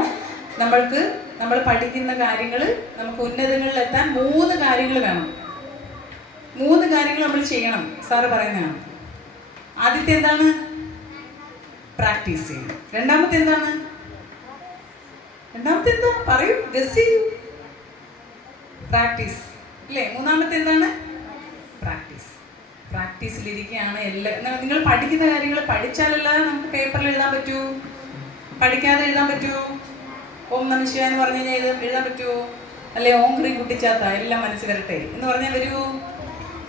നമ്മൾ പഠിക്കുന്ന കാര്യങ്ങൾ നമുക്ക് ഉന്നതങ്ങളിൽ എത്താൻ 3 കാര്യങ്ങൾ വേണം. 3 കാര്യങ്ങൾ നമ്മൾ ചെയ്യണം. സാറ് പറയുന്നതാണ്. ആദ്യത്തെ എന്താണ്? പ്രാക്ടീസ് ചെയ്യണം. രണ്ടാമത്തെ എന്താണ്? എന്താ പറയൂ, ഗസ് ചെയ്യൂ. പ്രാക്ടീസ്, അല്ലേ? മൂന്നാമത്തെ എന്താണ്? പ്രാക്ടീസിലിരിക്കുകയാണ് എല്ലാം. നിങ്ങൾ പഠിക്കുന്ന കാര്യങ്ങൾ പഠിച്ചാലല്ലാതെ നമുക്ക് പേപ്പറിൽ എഴുതാൻ പറ്റൂ? പഠിക്കാതെ എഴുതാൻ പറ്റുമോ? ഓം നമഃ ശിവായ എന്ന് പറഞ്ഞു കഴിഞ്ഞാൽ എഴുതാൻ പറ്റുമോ? അല്ലെ ഓം ക്രീ കുട്ടിച്ചാത്ത എല്ലാം മനസ്സിൽ വരട്ടെ എന്ന് പറഞ്ഞാൽ വരുമോ?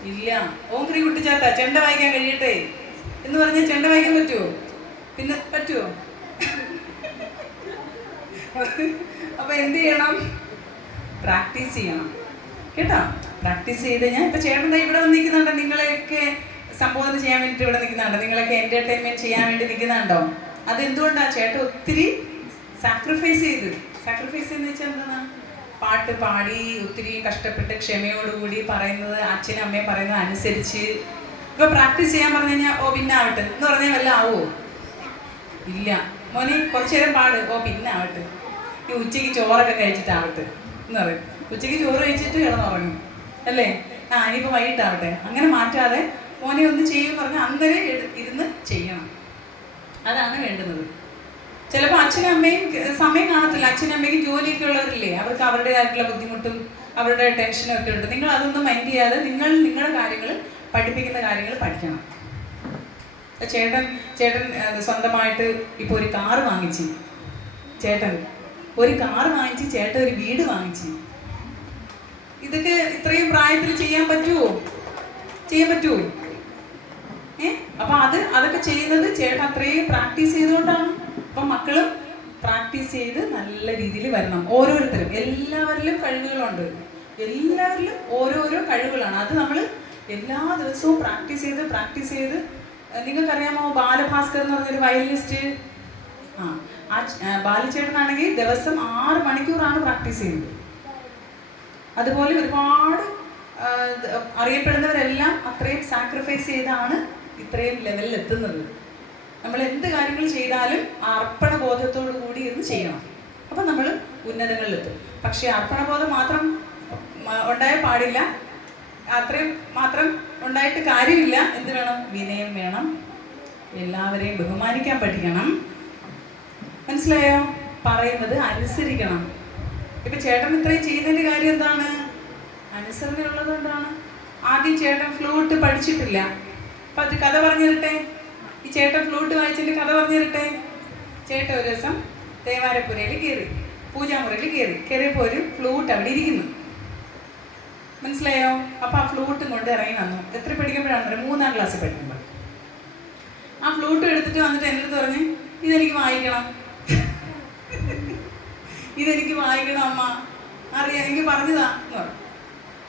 ഇല്ല. ഓം ക്രീ കുട്ടിച്ചാത്ത ചെണ്ട വായിക്കാൻ കഴിയട്ടെ എന്ന് പറഞ്ഞാൽ ചെണ്ട വായിക്കാൻ പറ്റുമോ? പിന്നെ പറ്റുമോ? അപ്പൊ എന്ത് ചെയ്യണം? പ്രാക്ടീസ് ചെയ്യണം, കേട്ടോ? പ്രാക്ടീസ് ചെയ്ത് ഞാൻ ഇപ്പൊ ചേട്ടൻ ഇവിടെ വന്ന് നിൽക്കുന്നുണ്ടോ? നിങ്ങളെയൊക്കെ സംബോധന ചെയ്യാൻ വേണ്ടിയിട്ട് ഇവിടെ നിൽക്കുന്നുണ്ടോ? നിങ്ങളൊക്കെ എന്റർടൈൻമെന്റ് ചെയ്യാൻ വേണ്ടി നിൽക്കുന്നുണ്ടോ? അതെന്തുകൊണ്ടാണ് ചേട്ടൻ ഒത്തിരി സാക്രിഫൈസ് എന്ന് വെച്ചാൽ എന്താണ്? പാട്ട് പാടി ഒത്തിരി കഷ്ടപ്പെട്ട് ക്ഷമയോടുകൂടി പറയുന്നത് അച്ഛനും അമ്മയും പറയുന്നത് അനുസരിച്ച്. ഇപ്പൊ പ്രാക്ടീസ് ചെയ്യാൻ പറഞ്ഞു കഴിഞ്ഞാൽ ഓ പിന്നെ ആവട്ടെ എന്ന് പറഞ്ഞാൽ വല്ല ആവോ? ഇല്ല. മോനെ കുറച്ചു നേരം പാട്, ഓ പിന്നെ ആവട്ടെ, ഈ ഉച്ചയ്ക്ക് ചോറൊക്കെ കഴിച്ചിട്ടാവട്ടെ എന്ന് പറയും. ഉച്ചയ്ക്ക് ചോറ് കഴിച്ചിട്ട് കിടന്നുറങ്ങും അല്ലേ? ഇനിയിപ്പോൾ വൈകിട്ടാവട്ടെ. അങ്ങനെ മാറ്റാതെ മോനെ ഒന്ന് ചെയ്യുമെന്ന് പറഞ്ഞാൽ അന്നേരം ഇരുന്ന് ചെയ്യണം. അതാണ് വേണ്ടുന്നത്. ചിലപ്പോൾ അച്ഛനും അമ്മയും സമയം കാണത്തില്ല. അച്ഛനും അമ്മയ്ക്ക് ജോലിയൊക്കെ ഉള്ളവരില്ലേ, അവർക്ക് അവരുടേതായിട്ടുള്ള ബുദ്ധിമുട്ടും അവരുടെ ടെൻഷനും ഒക്കെ ഉണ്ട്. നിങ്ങൾ അതൊന്നും മൈൻഡ് ചെയ്യാതെ നിങ്ങളുടെ കാര്യങ്ങൾ, പഠിപ്പിക്കുന്ന കാര്യങ്ങൾ പഠിക്കണം. ചേട്ടൻ സ്വന്തമായിട്ട് ഇപ്പോൾ ഒരു കാറ് വാങ്ങിച്ചു. ചേട്ടൻ ഒരു കാറ് വാങ്ങിച്ച്, ചേട്ടൻ ഒരു വീട് വാങ്ങിച്ചു. ഇതൊക്കെ ഇത്രയും പ്രായത്തിൽ ചെയ്യാൻ പറ്റുമോ? അപ്പൊ അതൊക്കെ ചെയ്യുന്നത് ചേട്ടൻ അത്രയും പ്രാക്ടീസ് ചെയ്തുകൊണ്ടാണ്. അപ്പം മക്കളും പ്രാക്ടീസ് ചെയ്ത് നല്ല രീതിയിൽ വരണം. ഓരോരുത്തരും, എല്ലാവരിലും കഴിവുകളുണ്ട്. എല്ലാവരിലും ഓരോരോ കഴിവുകളാണ്. അത് നമ്മൾ എല്ലാ ദിവസവും പ്രാക്ടീസ് ചെയ്ത് നിങ്ങൾക്കറിയാമോ ബാലഭാസ്കർ എന്ന് പറഞ്ഞൊരു വയലിനിസ്റ്റ്? ബാലചേട്ടനാണെങ്കിൽ ദിവസം 6 മണിക്കൂറാണ് പ്രാക്ടീസ് ചെയ്യുന്നത്. അതുപോലെ ഒരുപാട് അറിയപ്പെടുന്നവരെല്ലാം അത്രയും സാക്രിഫൈസ് ചെയ്താണ് ഇത്രയും ലെവലിൽ എത്തുന്നത്. നമ്മൾ എന്ത് കാര്യങ്ങൾ ചെയ്താലും അർപ്പണബോധത്തോടു കൂടി ഇരുന്ന് ചെയ്യണം. അപ്പം നമ്മൾ ഉന്നതങ്ങളിലെത്തും. പക്ഷേ അർപ്പണബോധം മാത്രം ഉണ്ടായാൽ പാടില്ല. അത്രയും മാത്രം ഉണ്ടായിട്ട് കാര്യമില്ല. എന്ത് വേണം? വിനയം വേണം. എല്ലാവരെയും ബഹുമാനിക്കാൻ പഠിക്കണം. മനസ്സിലായോ? പറയുന്നത് അനുസരിക്കണം. ഇപ്പൊ ചേട്ടൻ ഇത്രയും ചെയ്യുന്നതിന്റെ കാര്യം എന്താണ്? അനുസരണ ഉള്ളതുകൊണ്ടാണ്. ആദ്യം ചേട്ടൻ ഫ്ലൂട്ട് പഠിച്ചിട്ടില്ല. അപ്പൊ അത് കഥ പറഞ്ഞു തരട്ടെ. ഈ ചേട്ടൻ ഫ്ലൂട്ട് വായിച്ചതിന്റെ കഥ പറഞ്ഞു തരട്ടെ. ചേട്ടൻ ഒരു ദിവസം തേവാരപ്പുരയിൽ കയറി, പൂജാമുറിയിൽ കയറിയപ്പോൾ ഒരു ഫ്ലൂട്ട് അവിടെ ഇരിക്കുന്നു. മനസ്സിലായോ? അപ്പൊ ആ ഫ്ലൂട്ടും കൊണ്ട് ഇറങ്ങി വന്നു. എത്ര പഠിക്കുമ്പോഴാണ്? 3-ാം ക്ലാസ്സിൽ പഠിക്കുമ്പോൾ. ആ ഫ്ലൂട്ട് എടുത്തിട്ട് വന്നിട്ട് എൻ്റെ അടുത്ത് പറഞ്ഞ്, ഇതെനിക്ക് വായിക്കണം അമ്മ, അറിയാം, എനിക്ക് പറഞ്ഞതാ എന്ന് പറഞ്ഞു.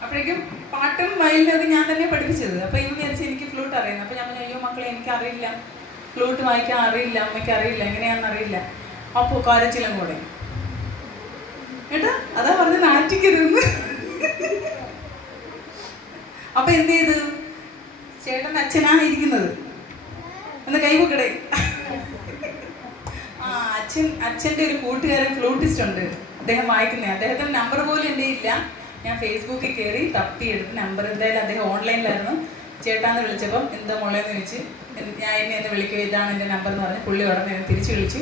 അപ്പോഴേക്കും പാട്ടും വയലിനും അത് ഞാൻ തന്നെ പഠിപ്പിച്ചത്. അപ്പോൾ ഇവ വിചാരിച്ച് എനിക്ക് ഫ്ലൂട്ട് അറിയുന്നു. അപ്പോൾ ഞാൻ പറഞ്ഞു, അയ്യോ മക്കളെ എനിക്ക് അറിയില്ല, ഫ്ലൂട്ട് വായിക്കാൻ അറിയില്ല, അമ്മയ്ക്ക് അറിയില്ല, എങ്ങനെയാണെന്ന് അറിയില്ല. അപ്പോൾ കരച്ചിലും കൂടെ കേട്ടോ, അതാ പറഞ്ഞ് നാറ്റിക്കരുതെന്ന്. അപ്പൊ എന്ത് ചെയ്തു? ചേട്ടൻ അച്ഛനാ ഇരിക്കുന്നത്, ഒന്ന് കൈവക്കടേ. അച്ഛൻ്റെ ഒരു കൂട്ടുകാരൻ ഫ്ലൂട്ടിസ്റ്റ് ഉണ്ട്, അദ്ദേഹം വായിക്കുന്നത്. അദ്ദേഹത്തിൻ്റെ നമ്പർ പോലും എൻ്റെ ഇല്ല. ഞാൻ ഫേസ്ബുക്കിൽ കയറി തപ്പിയെടുത്ത് നമ്പർ, എന്തായാലും അദ്ദേഹം ഓൺലൈനിലായിരുന്നു. ചേട്ടാന്ന് വിളിച്ചപ്പം എന്താ മോളേന്ന് ചോദിച്ച്, ഞാൻ എന്നെ വിളിക്കുക, ഇതാണ് എൻ്റെ നമ്പർ എന്ന് പറഞ്ഞ് പുള്ളി ഉടനെ എന്നെ തിരിച്ചു വിളിച്ചു.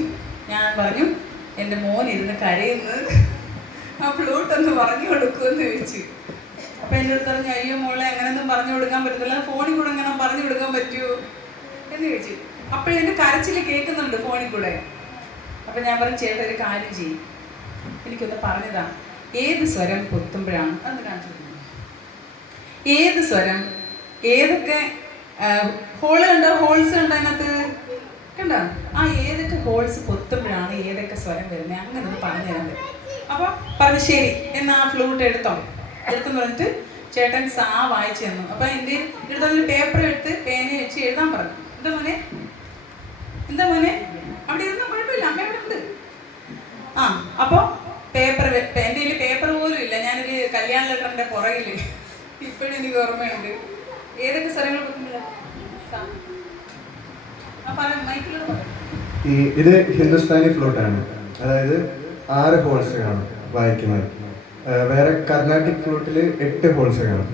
ഞാൻ പറഞ്ഞു, എൻ്റെ മോൻ ഇരുന്ന് കരയുന്നു, ആ ഫ്ലൂട്ടൊന്ന് പറഞ്ഞു കൊടുക്കുമെന്ന് ചോദിച്ചു. അപ്പം എൻ്റെ അടുത്ത് പറഞ്ഞു, അയ്യോ മോളെ അങ്ങനെയൊന്നും പറഞ്ഞു കൊടുക്കാൻ പറ്റത്തില്ല, ഫോണിൽ കൂടെ എങ്ങനെ പറഞ്ഞു കൊടുക്കാൻ പറ്റുമോ എന്ന് ചോദിച്ചു. അപ്പോഴെൻ്റെ കരച്ചിൽ കേൾക്കുന്നുണ്ട് ഫോണിൽ കൂടെ. അപ്പം ഞാൻ പറഞ്ഞു, ചേട്ടൻ ഒരു കാര്യം ചെയ്യും, എനിക്കൊന്ന് പറഞ്ഞതാ, ഏത് സ്വരം പൊത്തുമ്പോഴാണ് അതൊന്ന് കാണിച്ചു കൊടുക്കുന്നത്. ഏത് സ്വരം, ഏതൊക്കെ ഹോൾസ് കണ്ടോ അതിനകത്ത് കണ്ടോ? ആ ഏതൊക്കെ ഹോൾസ് പൊത്തുമ്പോഴാണ് ഏതൊക്കെ സ്വരം വരുന്നത്, അങ്ങനെ ഒന്ന് പറഞ്ഞു തരാൻ പറ്റും. അപ്പോൾ പറഞ്ഞു ശരി എന്നാ ആ ഫ്ലൂട്ട് എടുത്തെന്ന് പറഞ്ഞിട്ട് ചേട്ടൻ സാ വായിച്ചു തന്നു. അപ്പം എൻ്റെ എടുത്തൊരു പേപ്പർ എടുത്ത് പേന വെച്ച് എഴുതാൻ പറഞ്ഞു. എന്താ മോനെ അവിടെ ഇരുന്ന കുഴപ്പമില്ല, അമ്മ അവിടെ ഉണ്ട്. അപ്പോൾ പേപ്പർ, എൻ്റെ കയ്യിൽ പേപ്പർ പോലും ഇല്ല, ഞാനൊരു കല്യാണ ലെറ്ററിൻ്റെ പുറകിൽ ഇപ്പോഴും എനിക്ക് ഓർമ്മയുണ്ട്. ഏതൊക്കെ സ്ഥലങ്ങൾ ഇത് ഹിന്ദുസ്ഥാനി ഫ്ലൂട്ടാണ്, അതായത് 6 ഹോൾസ് കാണും വായിക്കുന്നത്. വേറെ കർണാട്ടിക് ഫ്ലൂട്ടിൽ 8 ഹോൾസ് കാണും.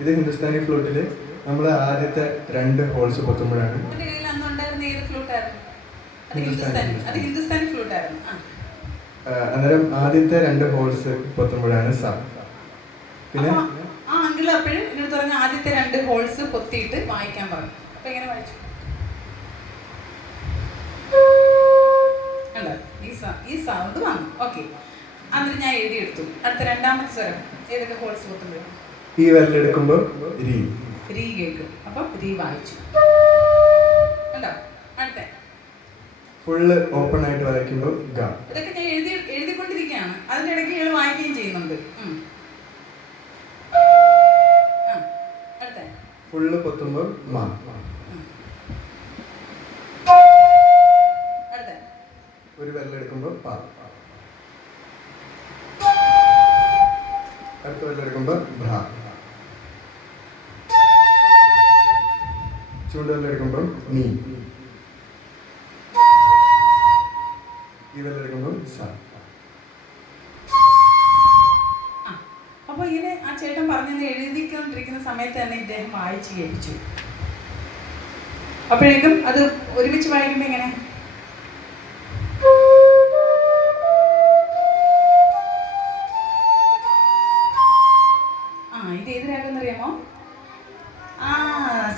ഇത് ഹിന്ദുസ്ഥാനി ഫ്ലൂട്ടിൽ നമ്മൾ ആദ്യത്തെ 2 ഹോൾസ് പൊത്തുമ്പോഴാണ്. അന്നേരം ആദ്യത്തെ 2 ഹോൾസ് പൊത്തുമ്പോഴാണ് സ. പിന്നെ ആ അങ്കിൾ അപ്പോഴും എന്നോട് പറഞ്ഞ ആദ്യത്തെ 2 ഹോൾസ് പൊത്തിയിട്ട് വായിക്കാൻ പറഞ്ഞു. അപ്പൊ എങ്ങനെ വായിച്ചു? ഈ സൗണ്ട് വന്നു. ഓക്കെ, എന്നിട്ട് ഞാൻ എഴുതിയെടുത്തു. അടുത്ത 2ാമത്തെ സ്വരം ഏതൊക്കെ ഹോൾസ് പൊത്തുമ്പോഴും ഈ വിരലെടുക്കുമ്പോൾ രീ കേൾക്കും. അപ്പം രീ വായിച്ചു. കണ്ടോ? അടുത്ത ഫുള്ള് ഓപ്പൺ ആയിട്ട് വായിക്കുമ്പോൾ ഗ. ഇതൊക്കെ ഞാൻ എഴുതിക്കൊണ്ടിരിക്കുകയാണ്, അതിൻ്റെ ഇടയ്ക്ക് ഇയാൾ വായിക്കുകയും ചെയ്യുന്നുണ്ട്. അടുത്ത ഫുള്ള് പൊത്തുമ്പോൾ മാ. അടുത്ത ഒരു വിരലെടുക്കുമ്പോൾ പ, അടുത്ത വിരലെടുക്കുമ്പോൾ ഭ്ര, ചൂണ്ടുവിരലെടുക്കുമ്പോൾ നീ, ഈ വിരലെടുക്കുമ്പോൾ സ. അപ്പോൾ ഇങ്ങനെ ആ ചേട്ടൻ പറഞ്ഞത് എഴുതിക്കൊണ്ടിരിക്കുന്ന സമയത്ത് തന്നെ ഇദ്ദേഹം വായിച്ച് കേൾപ്പിച്ചു. അപ്പോഴേക്കും അത് ഒരുമിച്ച് വായിക്കുമ്പോൾ എങ്ങനെ? ഇത് ഏത് രാഗം എന്നറിയാമോ?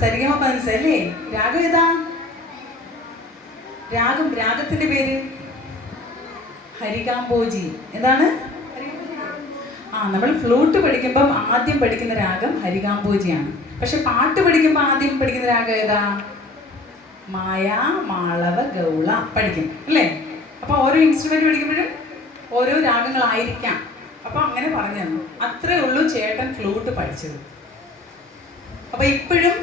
സരിഗമ പദനിസ അല്ലേ? രാഗം ഏതാ? രാഗത്തിന്റെ പേര് ഹരികാംബോജി. എന്താണ്? നമ്മൾ ഫ്ലൂട്ട് പഠിക്കുമ്പം ആദ്യം പഠിക്കുന്ന രാഗം ഹരികാംബോജിയാണ്. പക്ഷെ പാട്ട് പഠിക്കുമ്പോൾ ആദ്യം പഠിക്കുന്ന രാഗം ഏതാ? മായ, മാളവ, ഗൗള പഠിക്കും അല്ലേ? അപ്പോൾ ഓരോ ഇൻസ്ട്രുമെന്റ് പഠിക്കുമ്പോഴും ഓരോ രാഗങ്ങളായിരിക്കാം. അപ്പോൾ അങ്ങനെ പറഞ്ഞു തന്നു. അത്രേ ഉള്ളൂ ചേട്ടൻ ഫ്ലൂട്ട് പഠിച്ചത്. അപ്പോൾ ഇപ്പോഴും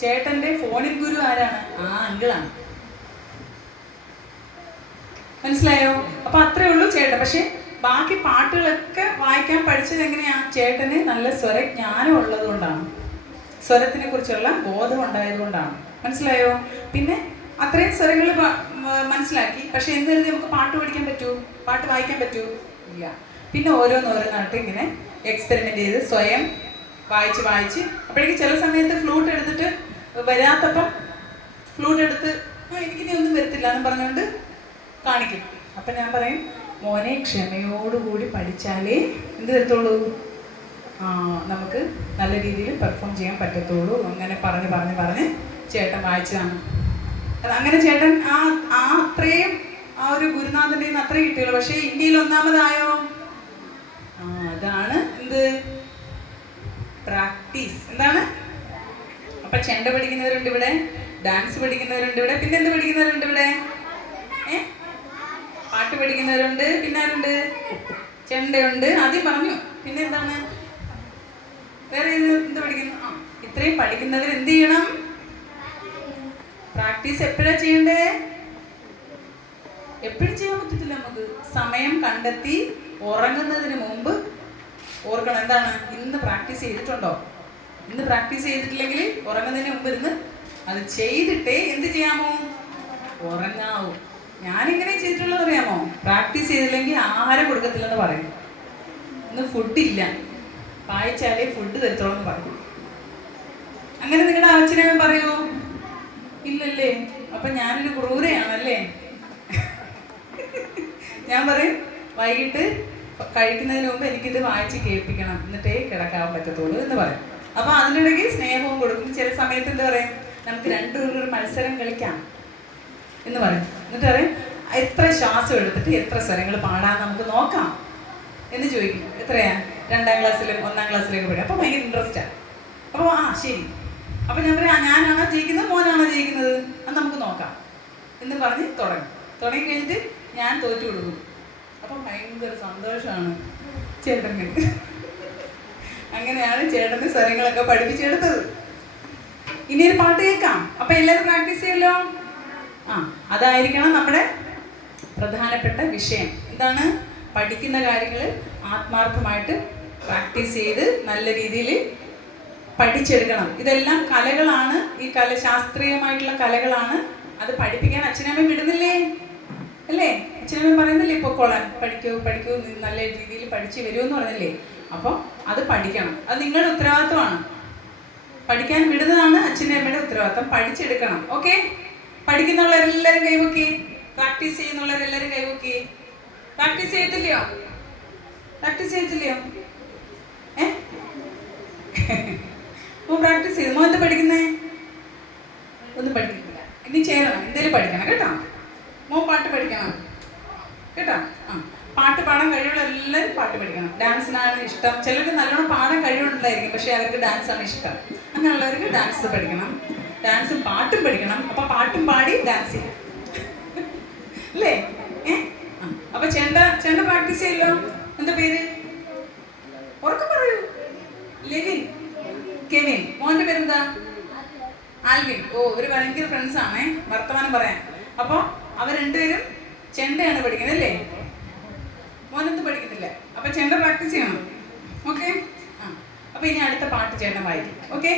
ചേട്ടൻ്റെ ഫോണിൻ ഗുരു ആരാണ്? അങ്കിളാണ്. മനസ്സിലായോ? അപ്പോൾ അത്രേ ഉള്ളൂ ചേട്ടൻ. പക്ഷെ ബാക്കി പാട്ടുകളൊക്കെ വായിക്കാൻ പഠിച്ചത് എങ്ങനെയാ? ചേട്ടന് നല്ല സ്വരജ്ഞാനം ഉള്ളത് കൊണ്ടാണ്, സ്വരത്തിനെ കുറിച്ചുള്ള ബോധം ഉണ്ടായതുകൊണ്ടാണ്. മനസ്സിലായോ? പിന്നെ അത്രയും സ്വരങ്ങൾ മനസ്സിലാക്കി. പക്ഷെ എന്തെഴുതി നമുക്ക് പാട്ട് പഠിക്കാൻ പറ്റൂ? പാട്ട് വായിക്കാൻ പറ്റൂ? ഇല്ല. പിന്നെ ഓരോന്നോരോന്നായിട്ട് ഇങ്ങനെ എക്സ്പെരിമെൻ്റ് ചെയ്ത് സ്വയം വായിച്ച് അപ്പോഴേക്കും ചില സമയത്ത് ഫ്ലൂട്ട് എടുത്തിട്ട് വരാത്തപ്പം ഫ്ലൂട്ട് എടുത്ത് എനിക്കിനി ഒന്നും വരത്തില്ല എന്ന് പറഞ്ഞുകൊണ്ട് കാണിക്കും. അപ്പം ഞാൻ പറയും, മോനെ ക്ഷമയോടുകൂടി പഠിച്ചാലേ എന്ത് തരത്തുള്ളൂ, നമുക്ക് നല്ല രീതിയിൽ പെർഫോം ചെയ്യാൻ പറ്റത്തുള്ളൂ. അങ്ങനെ പറഞ്ഞ് ചേട്ടൻ വായിച്ചതാണ്. അങ്ങനെ ചേട്ടൻ അത്രയും ഒരു ഗുരുനാഥൻ്റെ നിന്ന് അത്രയും കിട്ടിയുള്ളൂ. പക്ഷേ ഇന്ത്യയിൽ ഒന്നാമതായോ? അതാണ് എന്ത്? പ്രാക്ടീസ്. എന്താണ്? അപ്പം ചെണ്ട പഠിക്കുന്നവരുണ്ട് ഇവിടെ, ഡാൻസ് പഠിക്കുന്നവരുണ്ട് ഇവിടെ, പിന്നെ എന്ത് പഠിക്കുന്നവരുണ്ട് ഇവിടെ? പാട്ട് പഠിക്കുന്നവരുണ്ട്. പിന്നെ ആരുണ്ട്? ചെണ്ടയുണ്ട്, ആദ്യം പറഞ്ഞു. പിന്നെ എന്താണ് വേറെ എന്ത് പഠിക്കുന്നു? ഇത്രയും പഠിക്കുന്നവർ എന്ത് ചെയ്യണം? പ്രാക്ടീസ് എപ്പോഴാ ചെയ്യണ്ടേ? എപ്പോഴും ചെയ്യാൻ പറ്റത്തില്ല നമുക്ക്. സമയം കണ്ടെത്തി ഉറങ്ങുന്നതിന് മുമ്പ് ഓർക്കണം. എന്താണ്? ഇന്ന് പ്രാക്ടീസ് ചെയ്തിട്ടുണ്ടോ? ഇന്ന് പ്രാക്ടീസ് ചെയ്തിട്ടില്ലെങ്കിൽ ഉറങ്ങുന്നതിന് മുമ്പ് ഇരുന്ന് അത് ചെയ്തിട്ടേ എന്ത് ചെയ്യാമോ? ഉറങ്ങാവൂ. ഞാനിങ്ങനെ ചെയ്തിട്ടുള്ളത് അറിയാമോ? പ്രാക്ടീസ് ചെയ്തില്ലെങ്കിൽ ആഹാരം കൊടുക്കത്തില്ലെന്ന് പറയും. ഇന്ന് ഫുഡില്ല, വായിച്ചാലേ ഫുഡ് തരത്തോളം എന്ന് പറയും. അങ്ങനെ നിങ്ങളുടെ അച്ഛനമ്മ പറയൂ? ഇല്ലല്ലേ? അപ്പം ഞാനൊരു ക്രൂരയാണല്ലേ? ഞാൻ പറയും, വൈകിട്ട് കഴിക്കുന്നതിന് മുമ്പ് എനിക്കിത് വായിച്ച് കേൾപ്പിക്കണം, എന്നിട്ടേ കിടക്കാൻ പറ്റത്തുള്ളൂ എന്ന് പറയും. അപ്പോൾ അതിനിടയ്ക്ക് സ്നേഹവും കൊടുക്കും. ചില സമയത്ത് എന്താ പറയും, നമുക്ക് രണ്ടുപേരും ഒരു മത്സരം കളിക്കാം എന്ന് പറയും. എന്നിട്ട് പറയും, എത്ര ശ്വാസം എടുത്തിട്ട് എത്ര സ്വരങ്ങൾ പാടാൻ നമുക്ക് നോക്കാം എന്ന് ചോദിക്കും. എത്രയാ? 2ാം ക്ലാസ്സിലും 1ാം ക്ലാസ്സിലൊക്കെ പഠിക്കും. അപ്പോൾ ഭയങ്കര ഇൻട്രസ്റ്റാണ്. അപ്പോൾ ശരി. അപ്പോൾ ഞാൻ പറയും, ഞാനാണോ ജയിക്കുന്നത് മോനാണോ ജയിക്കുന്നത് അത് നമുക്ക് നോക്കാം എന്ന് പറഞ്ഞ് തുടങ്ങി കഴിഞ്ഞിട്ട് ഞാൻ തോറ്റു കൊടുക്കും. അപ്പം ഭയങ്കര സന്തോഷമാണ് ചേട്ടന്. അങ്ങനെയാണ് ചേട്ടന് സ്വരങ്ങളൊക്കെ പഠിപ്പിച്ചെടുത്തത്. ഇനി ഒരു പാട്ട് കേൾക്കാം. അപ്പം എല്ലാവരും പ്രാക്ടീസ് ചെയ്യല്ലോ. അതായിരിക്കണം നമ്മുടെ പ്രധാനപ്പെട്ട വിഷയം. എന്താണ്? പഠിക്കുന്ന കാര്യങ്ങൾ ആത്മാർത്ഥമായിട്ട് പ്രാക്ടീസ് ചെയ്ത് നല്ല രീതിയിൽ പഠിച്ചെടുക്കണം. ഇതെല്ലാം കലകളാണ്. ഈ ശാസ്ത്രീയമായിട്ടുള്ള കലകളാണ്. അത് പഠിപ്പിക്കാൻ അച്ഛനമ്മ വിടുന്നില്ലേ? അല്ലേ? അച്ഛനമ്മ പറയുന്നില്ലേ പൊക്കോളാൻ, പഠിക്കൂ നല്ല രീതിയിൽ പഠിച്ച് വരൂ എന്ന് പറഞ്ഞില്ലേ? അപ്പോൾ അത് പഠിക്കണം. അത് നിങ്ങളുടെ ഉത്തരവാദിത്വമാണ്. പഠിക്കാൻ വിടുന്നതാണ് അച്ഛനമ്മയുടെ ഉത്തരവാദിത്വം. പഠിച്ചെടുക്കണം. ഓക്കെ? പഠിക്കുന്നുള്ളവരെല്ലാവരും കൈവക്കി, പ്രാക്ടീസ് ചെയ്യുന്നുള്ളവരെല്ലാവരും കൈവക്കി. പ്രാക്ടീസ് ചെയ്യത്തില്ലയോ? പ്രാക്ടീസ് ചെയ്തു. മോൻ എന്താ പഠിക്കുന്നേ? ഒന്നും പഠിക്കുന്നില്ല. ഇനി ചേരണം, എന്തേലും പഠിക്കണം കേട്ടോ. മോൻ പാട്ട് പഠിക്കണം കേട്ടോ. പാട്ട് പാടാൻ കഴിവുള്ള എല്ലാവരും പാട്ട് പഠിക്കണം. ഡാൻസിനാണ് ഇഷ്ടം. ചിലർക്ക് നല്ലോണം പാടാൻ കഴിവുണ്ടായിരിക്കും, പക്ഷേ അവർക്ക് ഡാൻസാണ് ഇഷ്ടം. അങ്ങനെയുള്ളവർക്ക് ഡാൻസ് പഠിക്കണം, ഡാൻസും പാട്ടും പഠിക്കണം. അപ്പോൾ പാട്ടും പാടി ഡാൻസ് ചെയ്യും അല്ലേ? അപ്പോൾ ചെണ്ട പ്രാക്ടീസ് ചെയ്യല്ലോ. എന്താ പേര്? ഉറക്കെ പറയൂ. കെവിൻ. മോൻ്റെ പേരെന്താ? ആൽവിൻ. ഒരു ഭയങ്കര ഫ്രണ്ട്സാണേ, വർത്തമാനം പറയാൻ. അപ്പോൾ അവർ രണ്ടുപേരും ചെണ്ടയാണ് പഠിക്കുന്നത് അല്ലേ? മോനൊന്നും പഠിക്കുന്നില്ല. അപ്പൊ ചെണ്ട പ്രാക്ടീസ് ചെയ്യണം. ഓക്കെ? ആ, അപ്പൊ ഇനി അടുത്ത പാട്ട് ചേട്ടൻ വായിക്കും. ഓക്കെ?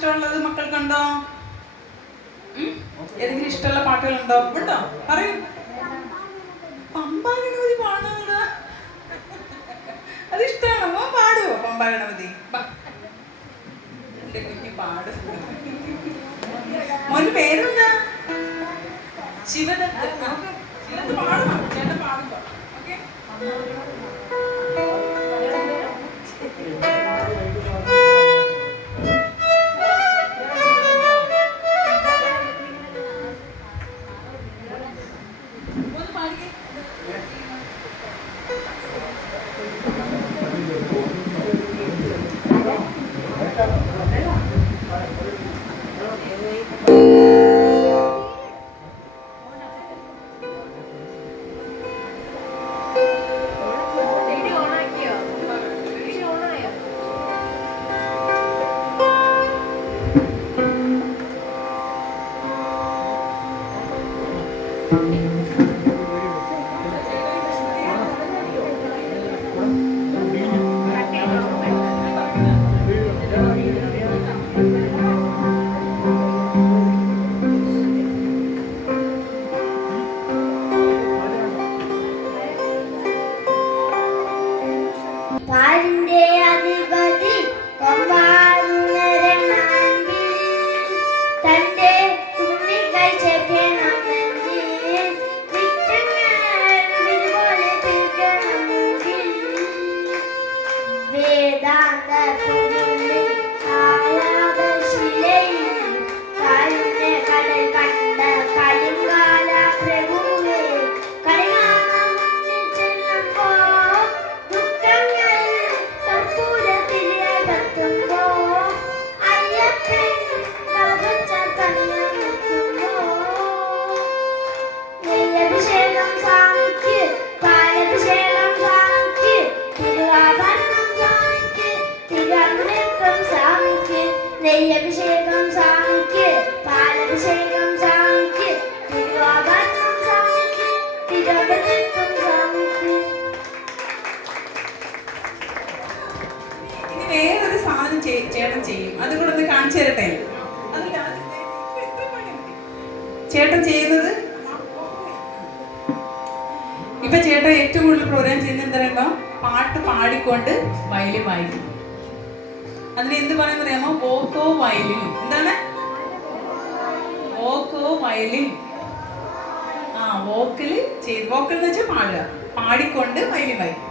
ഇഷ്ടമുള്ളത് മക്കൾക്കുണ്ടോ? ഏതെങ്കിലും ഇഷ്ടമുള്ള പാട്ടുകളുണ്ടോ? ഉണ്ടോ? പറയൂ. പമ്പാ ഗണപതി പാടുന്നതാ, അത് ഇഷ്ടമാണോ? മോൻ പാടുവോ പമ്പാ ഗണപതി? എന്റെ കുഞ്ഞ് പാടും. മോന്റെ പേരെന്താ? ശിവദത്ത്. ശിവദത്ത് പാടണം, ചേട്ടൻ പാടുമ്പോ. ഓക്കെ. വേറൊരു സാധനം ചേട്ടൻ ചെയ്യും, അത് കൂടെ ഒന്ന് കാണിച്ചു തരട്ടെ. ചേട്ടൻ ചെയ്യുന്നത് ഇപ്പൊ ചേട്ടൻ ഏറ്റവും കൂടുതൽ പ്രോഗ്രാം ചെയ്യുന്നത് എന്താ പറയുമ്പോ പാട്ട് പാടിക്കൊണ്ട് വയലിൻ വായിക്കും. അതിന് എന്ത് പറയുന്നത് അറിയാമോ? വോക്കോ വയലിൻ. എന്താണ് വോക്കോ വയലിൻ? വോക്കൽ വോക്കൽ എന്ന് വെച്ചാൽ പാടുക, പാടിക്കൊണ്ട് വയലിൻ വായിക്കും.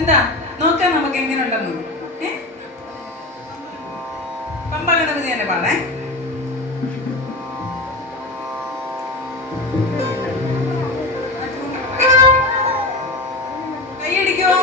എന്താ നോക്കാം നമുക്ക് എങ്ങനെ ഉണ്ടെന്ന്. പമ്പാ ഗണപതി തന്നെ പാടേ. കൈയടിക്കോ?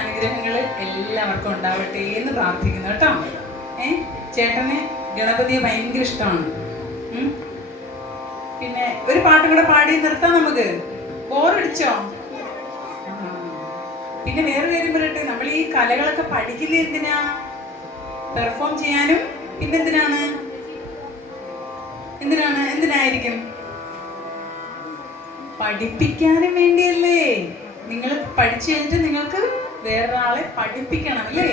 അനുഗ്രഹങ്ങൾ എല്ലാവർക്കും ഉണ്ടാവട്ടെ എന്ന് പ്രാർത്ഥിക്കുന്നു കേട്ടോ. ചേട്ടന് ഗണപതിയെ ഭയങ്കര ഇഷ്ടമാണ്. പിന്നെ ഒരു പാട്ടും കൂടെ പാടി നിർത്താം നമുക്ക്. ബോറടിച്ചോ? പിന്നെ വേറെ കാര്യം പറയട്ടെ, നമ്മൾ ഈ കലകളൊക്കെ പഠിക്കുന്നത് എന്തിനാ? പെർഫോം ചെയ്യാനും പിന്നെന്തിനാണ്? എന്തിനായിരിക്കും? പഠിപ്പിക്കാനും വേണ്ടിയല്ലേ? നിങ്ങൾ പഠിച്ചു കഴിഞ്ഞിട്ട് നിങ്ങൾക്ക് വേറൊരാളെ പഠിപ്പിക്കണം അല്ലേ?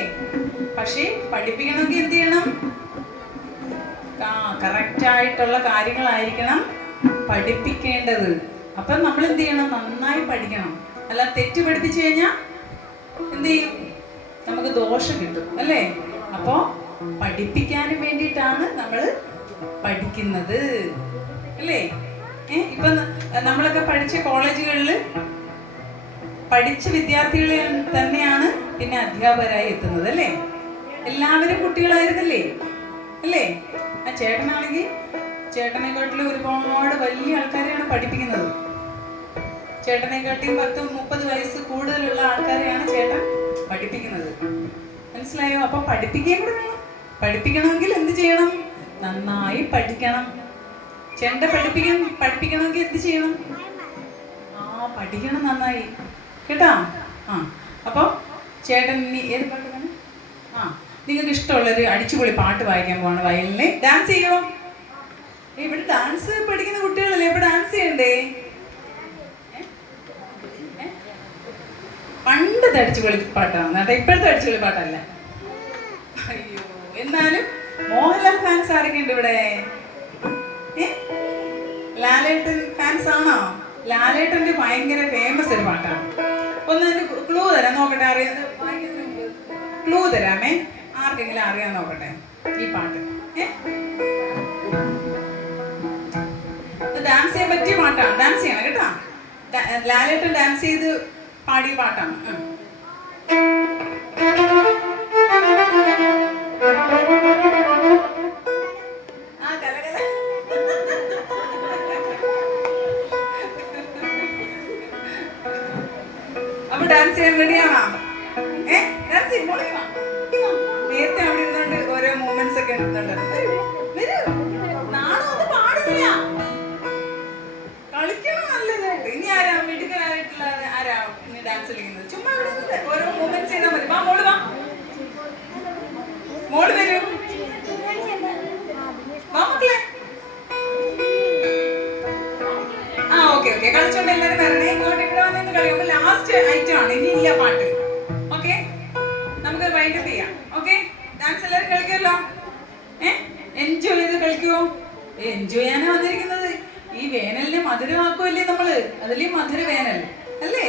പക്ഷേ പഠിപ്പിക്കണമെങ്കിൽ എന്ത് ചെയ്യണം? കറക്റ്റ് ആയിട്ടുള്ള കാര്യങ്ങളായിരിക്കണം പഠിപ്പിക്കേണ്ടത്. അപ്പം നമ്മൾ എന്ത് ചെയ്യണം? നന്നായി പഠിക്കണം. അല്ല തെറ്റ് പഠിപ്പിച്ചു കഴിഞ്ഞാൽ എന്ത് ചെയ്യും? നമുക്ക് ദോഷം കിട്ടും അല്ലേ? അപ്പോൾ പഠിപ്പിക്കാനും വേണ്ടിയിട്ടാണ് നമ്മൾ പഠിക്കുന്നത് അല്ലേ? ഇപ്പം നമ്മളൊക്കെ പഠിച്ച കോളേജുകളിൽ പഠിച്ച വിദ്യാർത്ഥികൾ തന്നെയാണ് പിന്നെ അധ്യാപകരായി എത്തുന്നത് അല്ലേ? എല്ലാവരും കുട്ടികളായിരുന്നില്ലേ അല്ലേ? ആ ചേട്ടനാണെങ്കിൽ ചേട്ടനെക്കാട്ടിലും ഒരുപാട് വലിയ ആൾക്കാരെയാണ് പഠിപ്പിക്കുന്നത്. ചേട്ടനെക്കാട്ടിയും 10-30 വയസ്സ് കൂടുതലുള്ള ആൾക്കാരെയാണ് ചേട്ടൻ പഠിപ്പിക്കുന്നത്. മനസ്സിലായോ? അപ്പൊ പഠിപ്പിക്കുകയും കൂടെ വേണം. പഠിപ്പിക്കണമെങ്കിൽ എന്ത് ചെയ്യണം? നന്നായി പഠിക്കണം. ചെണ്ട പഠിപ്പിക്കണമെങ്കിൽ എന്ത് ചെയ്യണം? പഠിക്കണം നന്നായി കേട്ടാ. അപ്പൊ ചേട്ടൻ ഇനി ഏത് പാട്ട് വേണം? നിങ്ങൾക്ക് ഇഷ്ടമുള്ളൊരു അടിച്ചുപൊളി പാട്ട് വായിക്കാൻ പോവാണ്. വയലിന് ഡാൻസ് ചെയ്യോ? ഇവിടെ ഡാൻസ് പഠിക്കുന്ന കുട്ടികളല്ലേ, ഇപ്പൊ ഡാൻസ് ചെയ്യണ്ടേ? പണ്ടത്തെ അടിച്ചുപൊളി പാട്ടാണ് കേട്ടോ, ഇപ്പോഴത്തെ അടിച്ചുപൊളി പാട്ടല്ല. അയ്യോ, എന്നാലും മോഹൻലാൽ ഫാൻസ് ആരൊക്കെ ഉണ്ട് ഇവിടെ? ലാലേട്ടൻ ഫാൻസ് ആണോ? ലാലേട്ടന്റെ ഭയങ്കര ഫേമസ് ഒരു പാട്ടാണ്. ഒന്ന് ക്ലൂ തരാം, നോക്കട്ടെ. ക്ലൂ തരാമേ, ആർക്കെങ്കിലും അറിയാൻ നോക്കട്ടെ ഈ പാട്ട്. ഡാൻസ് ചെയ്യാൻ പറ്റിയ പാട്ടാണ്, ഡാൻസ് ചെയ്യണം കേട്ടാ. ലാലേട്ടൻ ഡാൻസ് ചെയ്ത് പാടിയ പാട്ടാണ്. അപ്പൊ ഡാൻസ് ചെയ്യാൻ റെഡിയാണോ? ഡാൻസ് നേരത്തെ അവിടെ ഇരുന്നോണ്ട് ഓരോ മൂവ്മെന്റ്സ് ഒക്കെ എടുത്തോണ്ടായിരുന്നു. നാളെ ഒന്നും പാടില്ല, കളിക്കണം നല്ലതായിട്ട്. ഇനി ആരാ മിടുക്കനായിട്ടുള്ള ആരാ ഇനി ഡാൻസ് കളിക്കുന്നത്? ചുമ്മാ ഓരോ മൂവ്മെന്റ്സ് ചെയ്താൽ മതി. വാ മോള്, വാ മോള് വരൂ, വാ മക്കളെ. ഓക്കെ കളിച്ചോണ്ട് എല്ലാവരും വരണേ. ഇങ്ങോട്ട് ഇവിടെ വന്നിട്ട് കളിക്കുമ്പോൾ ലാസ്റ്റ് ഐറ്റം ആണ്, ഇനി ഇല്ല പാട്ട്. ഓക്കെ, നമുക്ക് വൈൻഡപ്പ് ചെയ്യാം. ഓക്കെ, ഡാൻസ് എല്ലാവരും കളിക്കുമല്ലോ? എൻജോയ് ചെയ്ത് കളിക്കുമോ? എൻജോയ് ചെയ്യാനാണ് വന്നിരിക്കുന്നത്. ഈ വേനലിനെ മധുരമാക്കുമല്ലേ നമ്മള്, അതിലെ മധുര വേനൽ അല്ലേ?